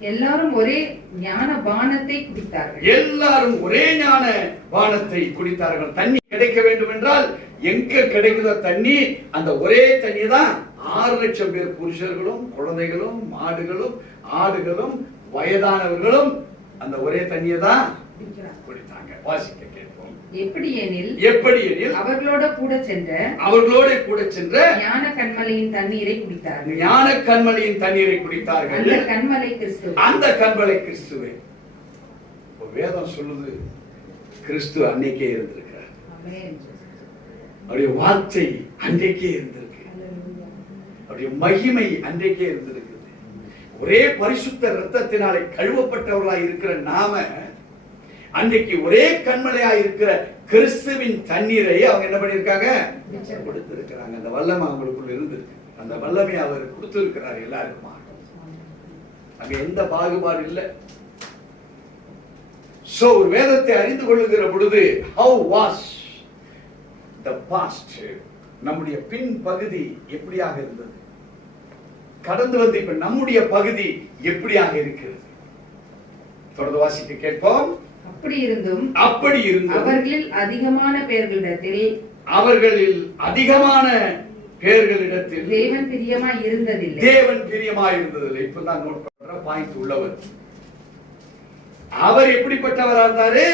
எல்லாரும் ஒரே ஞான பானத்தை குடித்தார்கள். எல்லாரும் ஒரே ஞான பானத்தை குடித்தார்கள். தண்ணி கிடைக்க வேண்டும் என்றால் எங்க கிடைக்குதோ தண்ணி, அந்த ஒரே தண்ணி தான் 6 லட்சம் பேர் புருஷர்களும் குழந்தைகளும் மாடுகளும் ஆடுகளும் வயதானவர்களும் அந்த ஒரே தண்ணியை தான் குடித்தாங்க. வாசிக்க கேட்போம். எப்படியெனில் அவர்களோட கூட சென்ற ஞான கன்மலையின் தண்ணீரை குடித்தார்கள். ஞான கன்மலையின் தண்ணீரை குடித்தார்கள். அந்த கன்மலை கிறிஸ்து. அந்த கன்மலை கிறிஸ்துவே. வேதம் சொல்லுது, கிறிஸ்து அன்னைக்கே இருந்திருக்கிறார். அவருடைய வார்த்தை அன்றைக்கே இருந்திருக்கு. அவருடைய மகிமை அன்றைக்கே இருந்திருக்கு. ஒரே பரிசுத்த இரத்தத்தினாலே கழுவப்பட்டவர்களாய் இருக்கிற நாம அன்றைக்கு ஒரே கண்மலையாய் இருக்கிற கிறிஸ்துவின் தண்ணீரை அவங்க என்ன பண்ணிருக்காங்க? கொடுத்திருக்கிறாங்க. அந்த வல்லமை அவங்களுக்குள்ள இருந்து, அந்த வல்லமை அவர் கொடுத்திருக்கிறார் எல்லாருக்குமா. அங்க எந்த பாகுபாடு இல்லை. சோ ஒரு வேதத்தை அறிந்து கொள்ளுகிற பொழுது, how was the past, நம்முடைய பின் பகுதி எப்படியாக இருந்தது, கடந்து வந்து இப்ப நம்முடைய பகுதி எப்படியாக இருக்கிறது. தொடர்ந்து வாசிக்க கேட்போம். அப்படி இருந்தும் அவர்களில் அதிகமான பேர்களிடத்தில் தேவன் பிரியமாய் இருந்ததில்லை. இப்பதான் நோட் பண்ற பாயிண்ட் உள்ளவர். அவர் எப்படிப்பட்டவரா இருந்தாரு?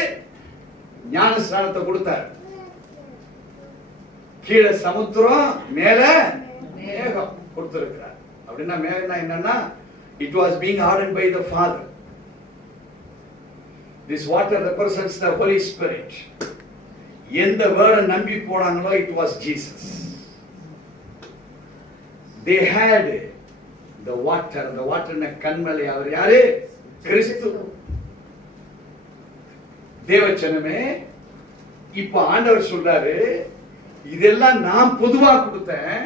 ஞானஸ்நானத்தை கொடுத்தார். கீழே சமுத்திரம், மேல மேகம் கொடுத்திருக்கிறார். அப்படின்னா மேகம்னா என்னன்னா, it was being ordered by the Father. This water represents the Holy Spirit. எந்த வேர்டை நம்பி போனாங்களோ, it was Jesus. They had the water. The water na கன்மலை. அவர் யாரு? கிறிஸ்து. தேவச்சனமே, இப்ப ஆண்டவர் சொல்றாரு, இதெல்லாம் நான் பொதுவா கொடுத்தேன்,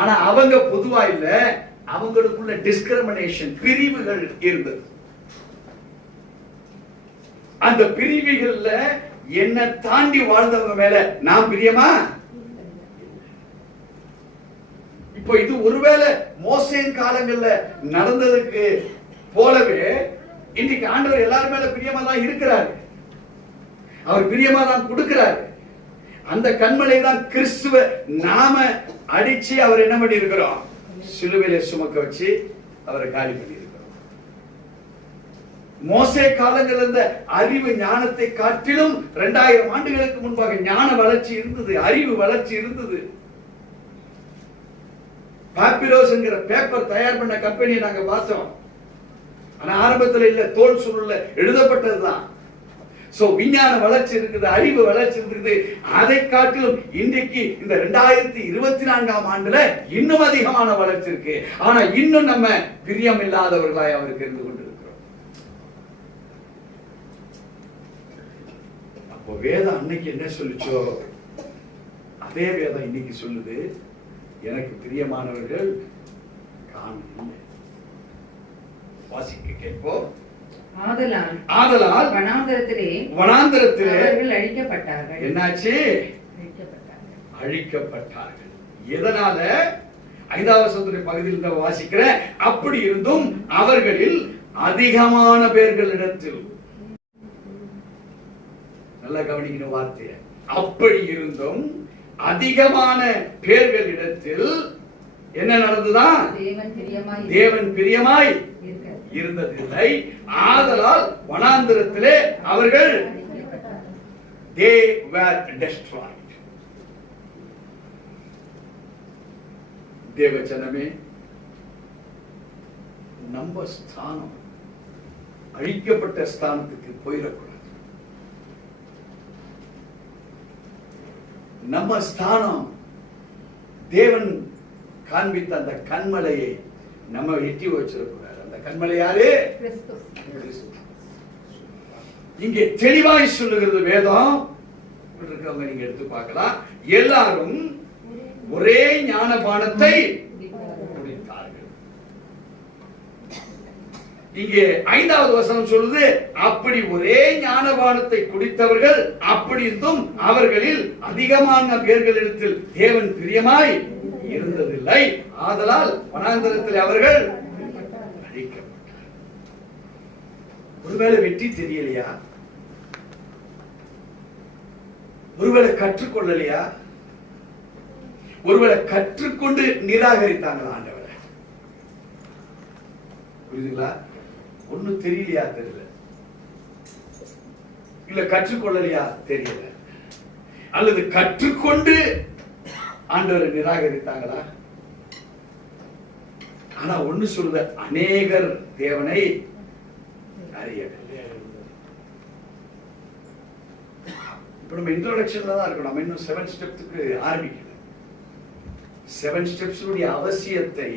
ஆனா அவங்க பொதுவா இல்ல, அவங்களுக்குள்ள டிஸ்கிரிமினேஷன், பிரிவுகள் இருந்தது. அந்த பிரிவுகள்ல என்ன தாண்டி வாழ்ந்தவங்க மேல நான் பிரியமா? இப்போ இது ஒருவேளை மோசேயின் காலங்கள்ல நடந்ததுக்கு போலவே இன்னைக்கு ஆண்டவர் எல்லாரும் மேல பிரியமா தான் இருக்கிறாரு. அவர் பிரியமா தான் கொடுக்கிறாரு. அந்த கண்மலை தான் கிறிஸ்துவ நாம அடிச்சு அவர் என்ன பண்ணி இருக்கிறோம்? சிலுவையில சுமக்க வச்சு அவரை காலி பண்ணி இருக்கிறோம். மோசே காலங்கள் இருந்த அறிவு ஞானத்தை காட்டிலும் 2000 ஆண்டுகளுக்கு முன்பாக ஞான வளர்ச்சி இருந்தது, அறிவு வளர்ச்சி இருந்தது. பாப்பிரோஸ் என்கிற பேப்பர் தயார் பண்ண கம்பெனியை நாங்க பார்த்தோம். ஆனா ஆரம்பத்தில் இல்ல, தோல் சுருள்ல எழுதப்பட்டதுதான். சோ விஞ்ஞான வளர்ச்சி இருக்குது, அறிவு வளர்ச்சி இருக்குது. அதை காட்டிலும் இன்றைக்கு இந்த 2024ஆம் ஆண்டுல இன்னும் அதிகமான வளர்ச்சி இருக்கு. ஆனா இன்னும் நம்ம பிரியம் இல்லாதவர்களாய் அவருக்கு இருந்து கொண்டிருக்கிறோம். அப்போ வேதம் அன்னைக்கு என்ன சொல்லுச்சோ அதே வேதம் இன்னைக்கு சொல்லுது, எனக்கு பிரியமானவர்கள் காணவில்லை. வாசிக்க கேட்போம். ஆதலால் வனாந்தரத்திலே அவர்கள் அழிக்கப்பட்டார்கள். என்னாச்சு? அழிக்கப்பட்டார்கள். எதனால? 5வது வசனத்துடைய பகுதியில் இருந்து வாசிக்கிற, அப்படி இருந்தும் அவர்களில் அதிகமான பேர்களிடத்தில், நல்லா கவனிக்கணும் வார்த்தையை, அப்படி இருந்தும் அதிகமான பேர்களிடத்தில் என்ன நடந்துதான்? தேவன் பிரியமாய் இருந்ததில்லை. ஆதலால் வனாந்திரத்திலே அவர்கள் they were destroyed. தேவஜனமே, நம்ம ஸ்தானம் அழிக்கப்பட்ட ஸ்தானத்துக்கு போயிடக்கூடாது. நம்ம ஸ்தானம் தேவன் காண்பித்த அந்த கண்மலையை நம்ம எட்டி வச்சிடக்கூடாது. அந்த கண்மலை யாரு? கிறிஸ்து. இங்கே தெளிவாய் சொல்லுகிறது வேதம். இருக்கிறவங்க நீங்க எடுத்து பார்க்கலாம். எல்லாரும் ஒரே ஞானபானத்தை குடித்தார்கள். இங்கே 5வது வசனம் சொல்லுது, அப்படி ஒரே ஞானபானத்தை குடித்தவர்கள் அப்படி இருந்தும் அவர்களில் அதிகமான பேர்களிடத்தில் தேவன் பிரியமாய் இருந்ததில்லை. ஆதலால் வனாந்தரத்தில் அவர்கள் அழிக்கப்பட்டார். ஒருவேளை வெற்றி தெரியலையா? ஒருவேளை கற்றுக்கொள்ளலையா? ஒருவேளை கற்றுக்கொண்டு நிராகரித்தாங்களா ஆண்டவரை? புரியுதுங்களா? ஒண்ணும் தெரியலையா? தெரியல. இல்ல கற்றுக்கொள்ளலையா? தெரியல. அல்லது கற்றுக்கொண்டு ஆண்டவரை நிராகரித்தாங்களா? ஆனா ஒண்ணு சொல்லுத, அநேகர் தேவனை அறியவில்லை. இப்ப நம்ம இன்ட்ரோடக்ஷன்ல தான் இருக்கோம். நம்ம இன்னும் 7 ஸ்டெப்ஸ்க்கு ஆரம்பிக்கல. 7 ஸ்டெப்ஸுடைய அவசியத்தை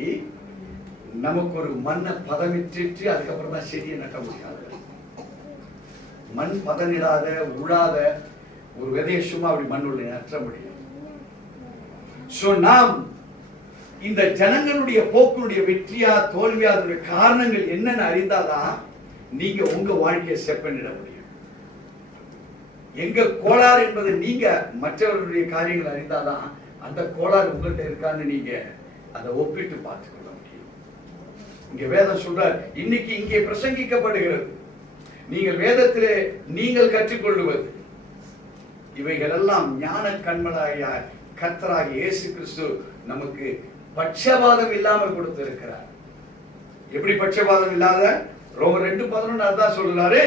நமக்கு ஒரு மண்ணை பதமிட்டு அதுக்கப்புறம் தான் செடியை நட்ட முடியாது. மண் பதனிடாத உழாத ஒரு விதையை சும்மா அப்படி மண் உள்ள நட்ட முடியும். சோ நாம் இந்த ஜனங்களுடைய போக்குடைய வெற்றியா தோல்வியா அதனுடைய காரணங்கள் என்னன்னு அறிந்தாதான் நீங்க உங்க வாழ்க்கையை செட் பண்ணிட முடியும். எங்க கோளாறு என்பதை நீங்க மற்றவர்களுடைய காரியங்கள் அறிந்தாதான் அந்த கோளாறு உங்கள்கிட்ட இருக்கான்னு நீங்க அதை ஒப்பிட்டு பார்த்துக்கொள்ள முடியும். இங்க வேதம் சொல்ற, இன்னைக்கு இங்கே பிரசங்கிக்கப்படுகிறது, நீங்கள் வேதத்திலே நீங்கள் கற்றுக்கொள்வது இவைகள் எல்லாம் ஞான கண்மலையா கர்த்தராகிய இயேசு கிறிஸ்து நமக்கு பட்சபாதம் இல்லாமல் கொடுத்திருக்கிறார். எப்படி பட்சபாதம் இல்லாத? ரோமர் 2:11 அதான் சொல்றாரு,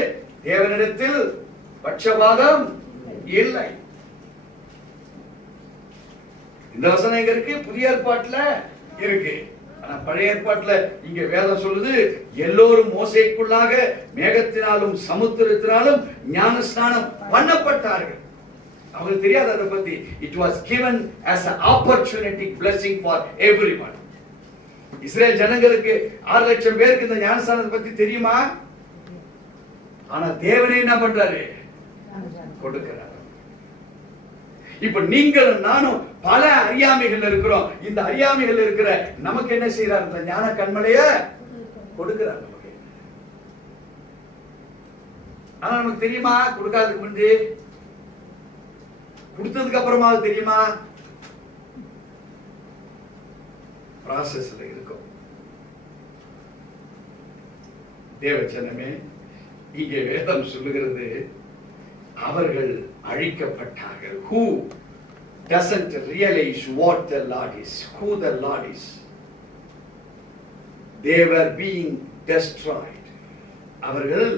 தேவனிடத்தில் பட்சபாதம் இல்லை. இந்த வசனம் எங்க இருக்கு? புதிய ஏற்பாட்டுல இருக்கு. ஆனா பழைய ஏற்பாட்டுல இங்க வேதம் சொல்லுது, எல்லோரும் மோசேக்குள்ளாக மேகத்தினாலும் சமுத்திரத்தினாலும் ஞானஸ்நானம் பண்ணப்பட்டார்கள். அவங்களுக்கு தெரியாது அதை பத்தி. It was given as an opportunity blessing for everyone. Israel ஜனங்களுக்கு 6 லட்சம் பேருக்கு இந்த ஞானஸ்நானத்தை பத்தி தெரியுமா? ஆனா தேவனே என்ன பண்றாரு? கொடுக்கிறார். இப்ப நீங்களும் நானும் பல அறியாமைகள் இருக்கிறோம். இந்த அறியாமைகள் இருக்கிற நமக்கு என்ன செய்யறார்? இந்த ஞான கண்மலைய கொடுக்கிறார் நமக்கு. ஆனா நமக்கு தெரியுமா? கொடுக்காததுக்கு முன்பு, கொடுத்ததுக்கு அப்புறமா தெரியுமா? ப்ராசஸ்ல இருக்கும். தேவச்சனமே, இங்கே வேதம் சொல்லுகிறது, அவர்கள் அழிக்கப்பட்டார்கள். Who doesn't realize what the Lord is, who the Lord is? They were being destroyed. அவர்கள்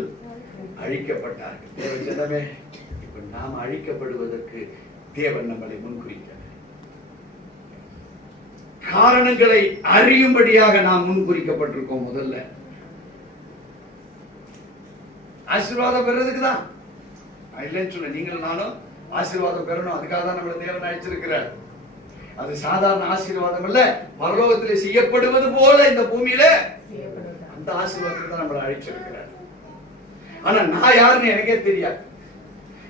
அழிக்கப்பட்டார்கள். தேவஜனமே, இப்ப நாம் அழிக்கப்படுவதற்கு தேவன் நம்மளை முன்குறித்தார். காரணங்களை அறியும்படியாக நாம் முன்குறிக்கப்பட்டிருக்கோம். முதல்ல ஆசீர்வாதம் பெறதுக்கு தான். இல்லைன்னு சொல்ல, நீங்களும் நானும் ஆசீர்வாதம் பெறணும். அதுக்காக தான் நம்மளை தேவன் அழைச்சிருக்கிறார். அது சாதாரண ஆசீர்வாதம் இல்ல, பரலோகத்திலே செய்யப்படுவது போல இந்த பூமியில அந்த ஆசீர்வாதத்துக்கு தான் நம்மளை அழைச்சிருக்கிறார். ஆனா நான் யாருன்னு எனக்கே தெரியாது.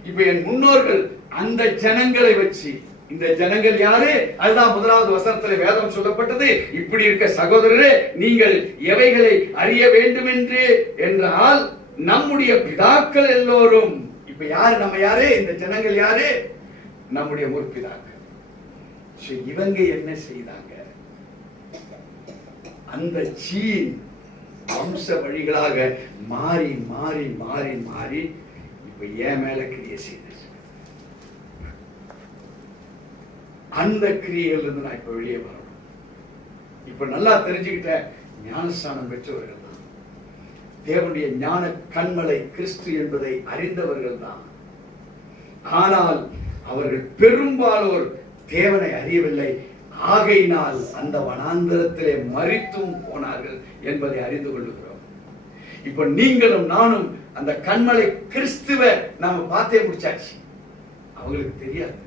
இப்ப என் முன்னோர்கள் அந்த ஜனங்களை வச்சு, இந்த ஜனங்கள் யாரு? அதுதான் 1வது வசனத்துல வேதம் சொல்லப்பட்டது. இப்படி இருக்க சகோதரரே, நீங்கள் எவைகளை அறிய வேண்டும் என்று என்றால், நம்முடைய பிதாக்கள் எல்லோரும், இப்ப யாரு? நம்ம யாரு? இந்த ஜனங்கள் யாரு? நம்முடைய முற்பிதாக்கள். இவங்க என்ன செய்தாங்க? அந்த ஜீன் வம்ச வழிகளாக மாறி மாறி மாறி மாறி இப்ப ஏன் மேல கிரியை செய்து. அந்த கிரியைகள் இருந்து நான் இப்ப வெளியே வரணும். இப்ப நல்லா தெரிஞ்சுக்கிட்ட ஞானஸ்நானம் பெற்றவர்கள் தான், தேவனுடைய ஞான கண்மலை கிறிஸ்து என்பதை அறிந்தவர்கள் தான். ஆனால் அவர்கள் பெரும்பாலோர் தேவனை அறியவில்லை. ஆகையினால் அந்த வனாந்தரத்திலே மரித்தும் போனார்கள் என்பதை அறிந்து கொள்ளுகிறோம். இப்ப நீங்களும் நானும் அந்த கண்மலை கிறிஸ்துவ நாம பார்த்தே முடிச்சாச்சு. அவங்களுக்கு தெரியாது.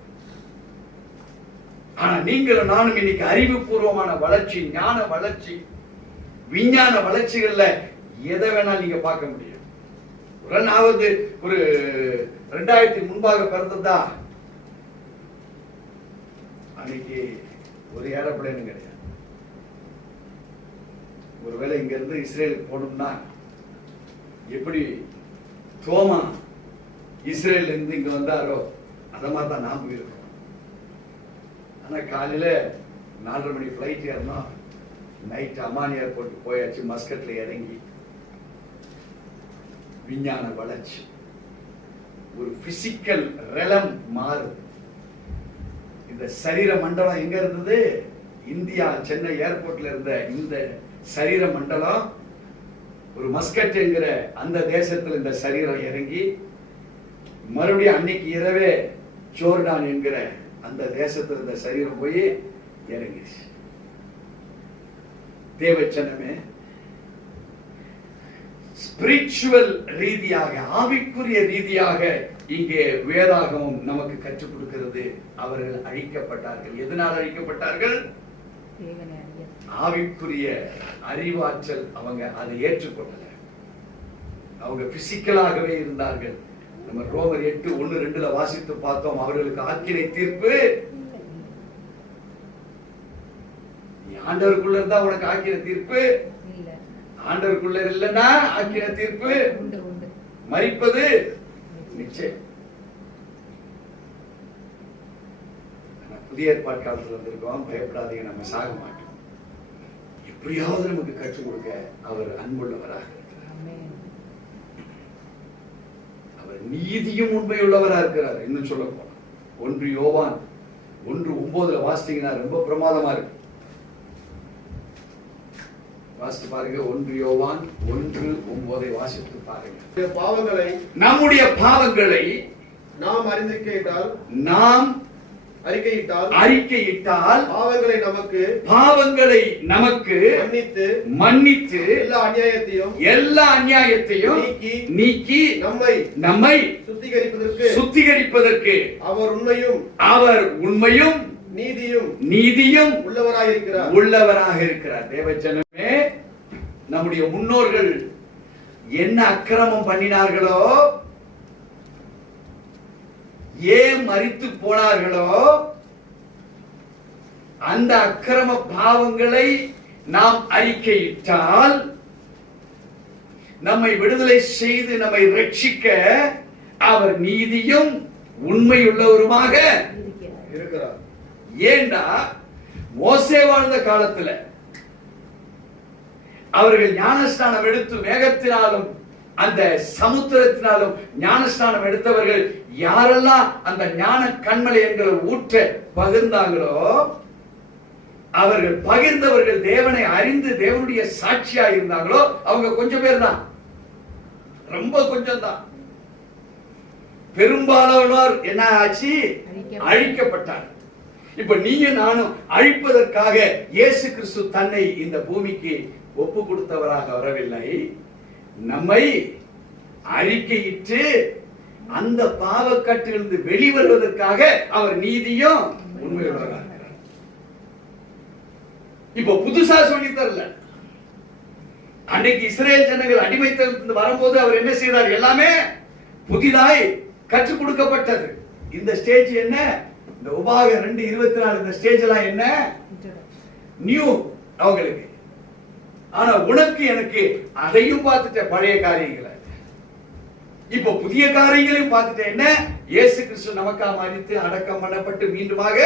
ஆனா நீங்களும் நானும் இன்னைக்கு அறிவுபூர்வமான வளர்ச்சி, ஞான வளர்ச்சி, விஞ்ஞான வளர்ச்சிகள்ல எதை வேணா நீங்க பார்க்க முடியும். ஒரு 2000 முன்பாக பிறந்ததா அன்னைக்கு ஒரு ஏரோப்ளேன் கிடையாது. ஒருவேளை இங்க இருந்து இஸ்ரேலுக்கு போகணும்னா எப்படி தோமா இஸ்ரேல் இருந்து இங்க வந்தாரோ அத மாதிரி தான் நாம இருக்கோம். ஆனா காலையில 4:30 மணி பிளைட் ஏறணும், நைட் அமான் ஏர்போர்ட் போயாச்சு, மஸ்கட்ல இறங்கி விஞ்ஞான வளர்ச்சி, ஒரு பிசிக்கல் ரெலம் மாறுது. இந்த சரீர மண்டலம் எங்க இருந்தது? இந்தியா சென்னை ஏர்போர்ட்ல இருந்த இந்த சரீர மண்டலம் ஒரு மஸ்கட் என்கிற அந்த தேசத்தில் இந்த சரீரம் இறங்கி மறுபடியும் அன்னைக்கு இரவே ஜோர்டான் என்கிற அந்த தேசத்தில் இந்த சரீரம் போய் இறங்கிடுச்சு. தேவச்சனமே, ஸ்பிரிச்சுவல் ரீதியாக, ஆவிக்குரிய ரீதியாக இங்கே வேதாகமம் நமக்கு கற்றுக் கொடுக்கிறது. அவர்கள் அழிக்கப்பட்டார்கள். எதனால் அழிக்கப்பட்டார்கள்? ஆவிக்குரிய அறிவாற்றல் அவங்க அதை ஏற்றுக்கொள்ளல. அவங்க பிசிக்கலாகவே இருந்தார்கள். நம்ம ரோமர் 8:1-2 வாசித்து பார்த்தோம். அவர்களுக்கு ஆக்கினை தீர்ப்பு. ஆண்டவருக்குள்ள இருந்தா உனக்கு ஆக்கின தீர்ப்பு, ஆண்டவருக்குள்ள இல்லைன்னா ஆக்கின தீர்ப்பு மரிப்பது நிச்சயம். புதிய ஏற்பாடு காலத்துல வந்திருக்கோம், பயப்படாதீங்க, நம்ம சாக மாட்டோம். எப்படியாவது நமக்கு கற்றுக் கொடுக்க அவர் அன்புள்ளவராக இருக்கிறார். அவர் நீதியும் உண்மையுள்ளவராக இருக்கிறார். இன்னும் சொல்ல போனா 1 யோவான் 1:9 வாசித்தீங்கன்னா ரொம்ப பிரமாதமா இருக்கு. வாசித்து பாருங்க. 1 யோவான் 1:9 வாசித்து பாருங்க. பாவங்களை, நம்முடைய பாவங்களை நாம் அறிக்கையிட்டால், அறிக்கையிட்டால் பாவங்களை நமக்கு மன்னித்து எல்லா அநியாயத்தையும் நீக்கி நம்மை சுத்திகரிப்பதற்கு அவர் உண்மையும் நீதியும் உள்ளவராக இருக்கிறார். தேவஜனமே, நம்முடைய முன்னோர்கள் என்ன அக்கிரமம் பண்ணினார்களோ, ஏன் மரித்து போனார்களோ, அந்த அக்கிரம பாவங்களை நாம் அறிக்கையிட்டால் நம்மை விடுதலை செய்து நம்மை ரட்சிக்க அவர் நீதியும் உண்மையுள்ளவருமாக இருக்கிறார். ஏண்டா மோசே வாழ்ந்த காலத்துல அவர்கள் ஞானஸ்நானம் எடுத்து மேகத்தினாலும் அந்த சமுத்திரத்தினாலும் ஞானஸ்நானம் எடுத்தவர்கள் யாரெல்லாம் அந்த ஞான கண்மலை என்கிற ஊற்ற பகிர்ந்தாங்களோ, அவர்கள் பகிர்ந்தவர்கள் தேவனை அறிந்து தேவனுடைய சாட்சியா இருந்தாங்களோ அவங்க கொஞ்சம் பேர் தான், ரொம்ப கொஞ்சம் தான். பெரும்பாலானோர் என்ன ஆச்சு? அழிக்கப்பட்டார். இப்ப நீங்க நானும் அழிப்பதற்காக இயேசு கிறிஸ்து தன்னை இந்த பூமிக்கு ஒப்பு கொடுத்தவராக வரவில்லை. நம்மை அறிக்கையிட்டு அந்த பாவக்கட்டிலிருந்து வெளிவருவதற்காக அவர் நீதியும் உண்மையுள்ளவராக இருக்கிறார். இப்ப புதுசா சொல்லி தரல. அன்னைக்கு இஸ்ரேல் ஜனங்கள் அடிமைத்தனத்திலிருந்து வரும்போது அவர் என்ன செய்தார்? எல்லாமே புதிதாய் கற்றுக் கொடுக்கப்பட்டது. இந்த ஸ்டேஜ் என்ன? இந்த உபாகம் 2:24 இந்த ஸ்டேஜ் எல்லாம் என்ன? நியூ அவங்களுக்கு. ஆனா உனக்கு எனக்கு அதையும் பார்த்துட்ட பழைய காரியங்களை, இப்ப புதிய காரியங்களையும் பார்த்துட்ட. என்ன? இயேசு கிறிஸ்து நமக்கா மரித்து அடக்கம் பண்ணப்பட்டு மீண்டுமாக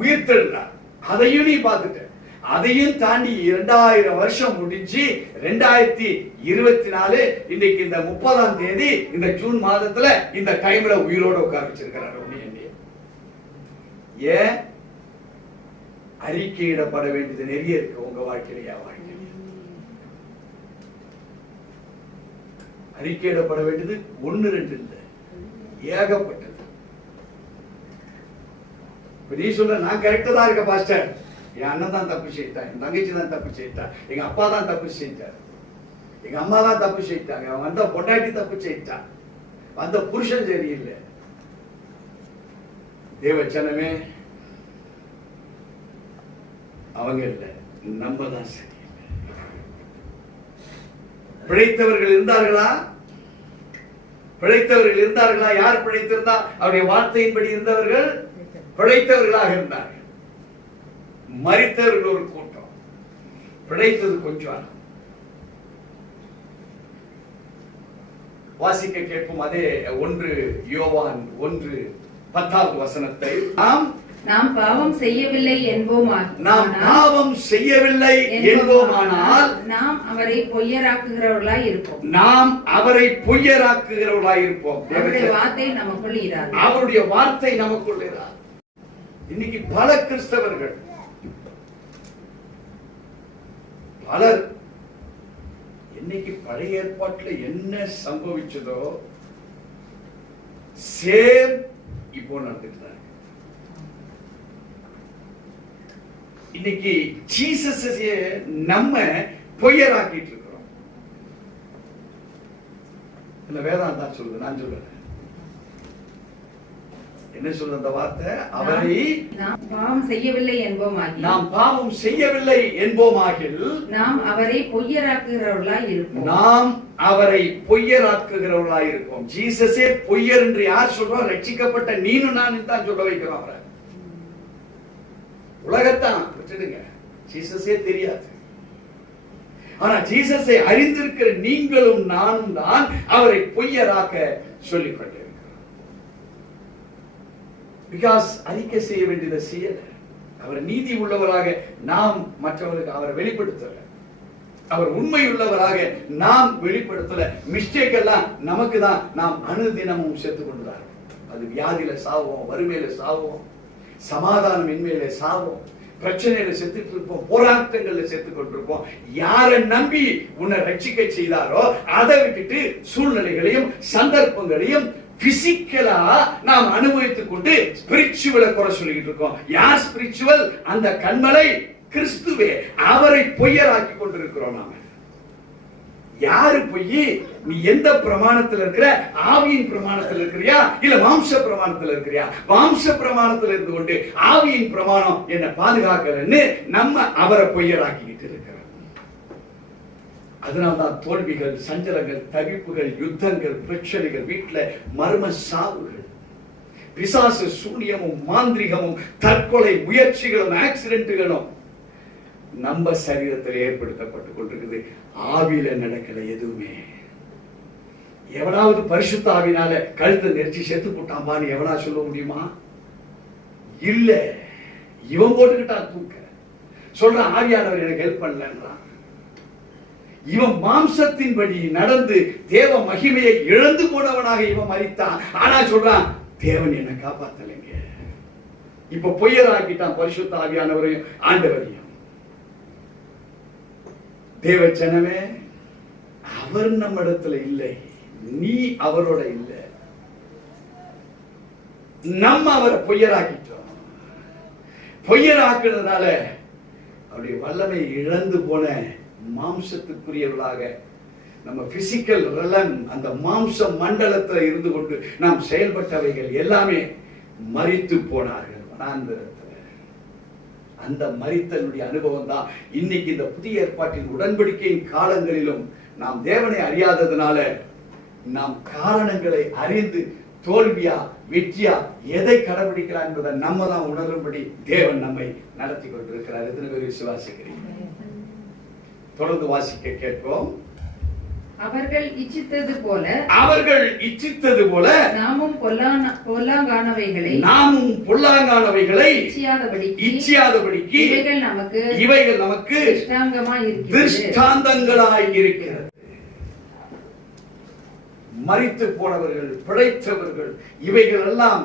உயிர்த்தெழுந்தார். அதையும் நீ பார்த்துட்ட. அதையும் தாண்டி 2000 வருஷம் முடிஞ்சு 2024 இன்னைக்கு இந்த 30ஆம் தேதி இந்த ஜூன் மாதத்துல இந்த டைம்ல உயிரோட உட்கார வச்சிருக்கிறார். ஏன்? அறிக்கையிடப்பட வேண்டியது நிறைய இருக்கு உங்க வாழ்க்கையில. அறிக்கையிடப்பட வேண்டியது 1 2 இல்ல, ஏகப்பட்டது. நீ சொல்ற நான் கரெக்டா தான் இருக்க பாஸ்டர், என் அண்ணன் தான் தப்பு செய்தான், என் தங்கச்சி தான் தப்பு செய்தா, எங்க அப்பா தான் தப்பு செய்தார், எங்க அம்மா தான் தப்பு செய்தாங்க, அவன் வந்த பொண்டாட்டி தப்பு செய்தான், வந்த புருஷன் சரியில்லை. தேவச்சனமே அவங்க இல்ல, நம்ம தான் சரியில்லை. பிழைத்தவர்கள் இருந்தார்களா? பிழைத்தவர்கள் இருந்தார்களா? யார் பிழைத்திருந்தா? அவருடைய வார்த்தையின்படி இருந்தவர்கள் பிழைத்தவர்களாக இருந்தார்கள். மரித்தவர்கள் ஒரு கூட்டம், பிழைத்தது கொஞ்சம். வாசிக்க கேட்போம் அதே 1 யோவான் 1:10 வசனத்தை. நாம் பாவம் செய்யவில்லை என்போமானால் நாம் அவரை பொய்யராக்குகிறவர்களாய் இருப்போம். நாம் அவரை பொய்யராக்குகிறவர்களாய் இருப்போம். அவருடைய வார்த்தை நமக்குள் இராது. அவருடைய வார்த்தை நமக்குள் இராது. இன்னைக்கு பல கிறிஸ்தவர்கள், பலர் இன்னைக்கு பழைய ஏற்பாட்டில் என்ன சம்பவிச்சதோ சேம் இப்போ நடந்துட்டு. இன்னைக்கு ஜீசஸ் நம்ம பொய்யராக்கிட்டு இருக்கிறோம். இல்ல வேதாந்தா சொல்லுது, நான் சொல்றேன். என்ன சொல்ற அந்த வார்த்தை? அவரை நாம் பாவம் செய்யவில்லை என்போமாகில் நாம் அவரை பொய்யராக்குகிறவர்களாய் இருப்போம். நாம் அவரை பொய்யராக்குகிறவர்களாய் இருப்போம். ஜீசஸே பொய்யர் என்று யார் சொல்றோம்? ரட்சிக்கப்பட்ட நீனும் நானும் தான் சொல்ல வைக்கிறோம். அவரை உலகத்தான் விட்டுடுங்க, ஜீசஸே தெரியாது. ஆனா ஜீசஸை அறிந்திருக்கிற நீங்களும் நானும் தான் அவரை பொய்யராக்க சொல்லிக் கொண்டிருக்கிறோம். பிகாஸ் அறிக்கை செய்ய வேண்டியதை செய்யல. அவர் நீதி உள்ளவராக நாம் மற்றவர்களுக்கு அவரை வெளிப்படுத்தல. அவர் உண்மை உள்ளவராக நாம் வெளிப்படுத்தல. மிஸ்டேக் எல்லாம் நமக்கு தான். நாம் அனுதினமும் சேர்த்துக் கொண்டுதான். அது வியாதியில சாவோம், வறுமையில சாவோம், சமாதானம் இன்மையில சாவோம், பிரச்சனையில செத்துட்டு இருப்போம், போராட்டங்கள்ல செத்துக் கொண்டிருப்போம். யாரை நம்பி உன்னை ரட்சிக்க செய்தாரோ அதை விட்டுட்டு சூழ்நிலைகளையும் சந்தர்ப்பங்களையும் பிசிக்கலா நாம் அனுபவித்துக் கொண்டு ஸ்பிரிச்சுவலை குறை சொல்லிட்டு இருக்கோம். யார் ஸ்பிரிச்சுவல்? அந்த கண்மலை கிறிஸ்துவே. அவரை பொய்யராக்கி கொண்டிருக்கிறோம். நாம யாரு பொய்? நீ எந்த பிரமாணத்தில் இருக்கிற? ஆவியின் பிரமாணத்தில் இருக்கிறியா இல்ல மாம்ச பிரமாணத்தில் இருக்கிறியா? மாம்ச பிரமாணத்தில் இருந்து கொண்டு ஆவியின் பிரமாணம் என்ன பாதுகாக்கலன்னு நம்ம அவரை பொய்யராக்கிட்டு இருக்கிறோம். அதனால்தான் தோல்விகள், சஞ்சலங்கள், தவிப்புகள், யுத்தங்கள், பிரச்சனைகள், வீட்டுல மர்ம சாவுகள், பிசாசு சூனியமும் மாந்திரிகமும் தற்கொலை முயற்சிகளும் ஆக்சிடென்ட்களும் நம்ம சரீரத்தில் ஏற்படுத்தப்பட்டுக் கொண்டிருக்குது. ஆவியில நடக்கல எதுவுமே. எவனாவது பரிசுத்த ஆவினால கழுத்தை நெரிச்சு செத்து போட்டாம்பான்னு எவனா சொல்ல முடியுமா? இல்ல. இவன் போட்டுக்கிட்டான் தூக்க. சொல்றான் ஆவியானவர் எனக்கு ஹெல்ப் பண்ணலன்றான். இவன் மாம்சத்தின்படி நடந்து தேவ மகிமையை இழந்து போனவனாக இவன் மரித்தான். ஆனா சொல்றான் தேவன் என்னை காப்பாத்தலைங்க. இப்ப பொய்யராக்கிட்டான் பரிசுத்த ஆவியானவரையும் ஆண்டவரையும். தேவச்சனமே, அவர் நம்ம இடத்துல இல்லை, நீ அவரோட இல்லை. நம்ம அவரை பொய்யராக்கிட்டோம். பொய்யராக்குறதுனால அவருடைய வல்லமை இழந்து போன மாம்சத்துக்குரியவர்களாக நம்ம பிசிக்கல் ரெலம், அந்த மாம்ச மண்டலத்தில் இருந்து கொண்டு நாம் செயல்பட்டவைகள் எல்லாமே மரித்து போனார்கள் வனாந்தரத்தில். அந்த மரித்தனுடைய அனுபவம் தான் இன்னைக்கு இந்த புதிய ஏற்பாட்டின் உடன்படிக்கையின் காலங்களிலும் நாம் தேவனை அறியாததுனால நாம் காரணங்களை அறிந்து தோல்வியா வெற்றியா எதை கடைபிடிக்கிறார் என்பதை நம்ம தான் உணரும்படி தேவன் நம்மை நடத்தி கொண்டிருக்கிறார். எத்தனை பேர் விசுவாசிக்கிறீங்க? தொடர்ந்து வாசிக்க கேட்போம். அவர்கள் இச்சித்தது போல நாமும் பொல்லாங்கானவைகளை இச்சியாதபடிக்கு இவைகள் நமக்கு திருஷ்டாந்தங்களாய் இருக்கிறது. மரித்து போனவர்கள், பிழைத்தவர்கள், இவைகள் எல்லாம்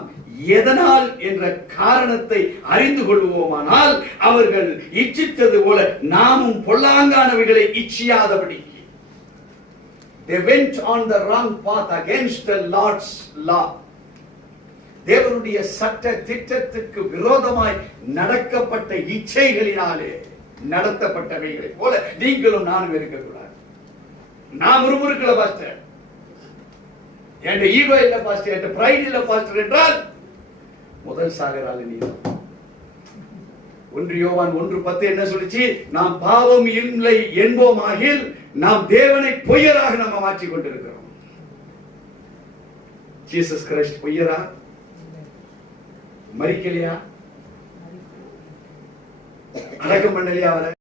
எதனால் என்ற காரணத்தை அறிந்து கொள்வோமானால் அவர்கள் இச்சித்தது போல நாமும் பொல்லாங்கானவைகளை இச்சியாதபடி. They went on the wrong path against the Lord's law. தேவனுடைய சட்ட திட்டத்துக்கு விரோதமாய் நடக்கப்பட்ட இச்சைகளினாலே நடத்தப்பட்டவைகளை போல நீங்களும் நானும் இருக்கக்கூடாது. நான் முறுமுறுக்கல பாஸ்டர், என் ஈகோ இல்ல பாஸ்டர், என் பிரைட் இல்ல பாஸ்டர் என்றால் முதல் சாகரால் நீ. 1 யோவான் 1:10 என்ன சொல்லுச்சு? நாம் பாவம் இல்லை என்போமாகில் நாம் தேவனை பொய்யராக நம்ம மாற்றிக் கொண்டிருக்கிறோம். ஜீசஸ் கிறிஸ்ட் பொய்யரா? மரிக்கலையா? அடக்கம் பண்ணலையா அவரை?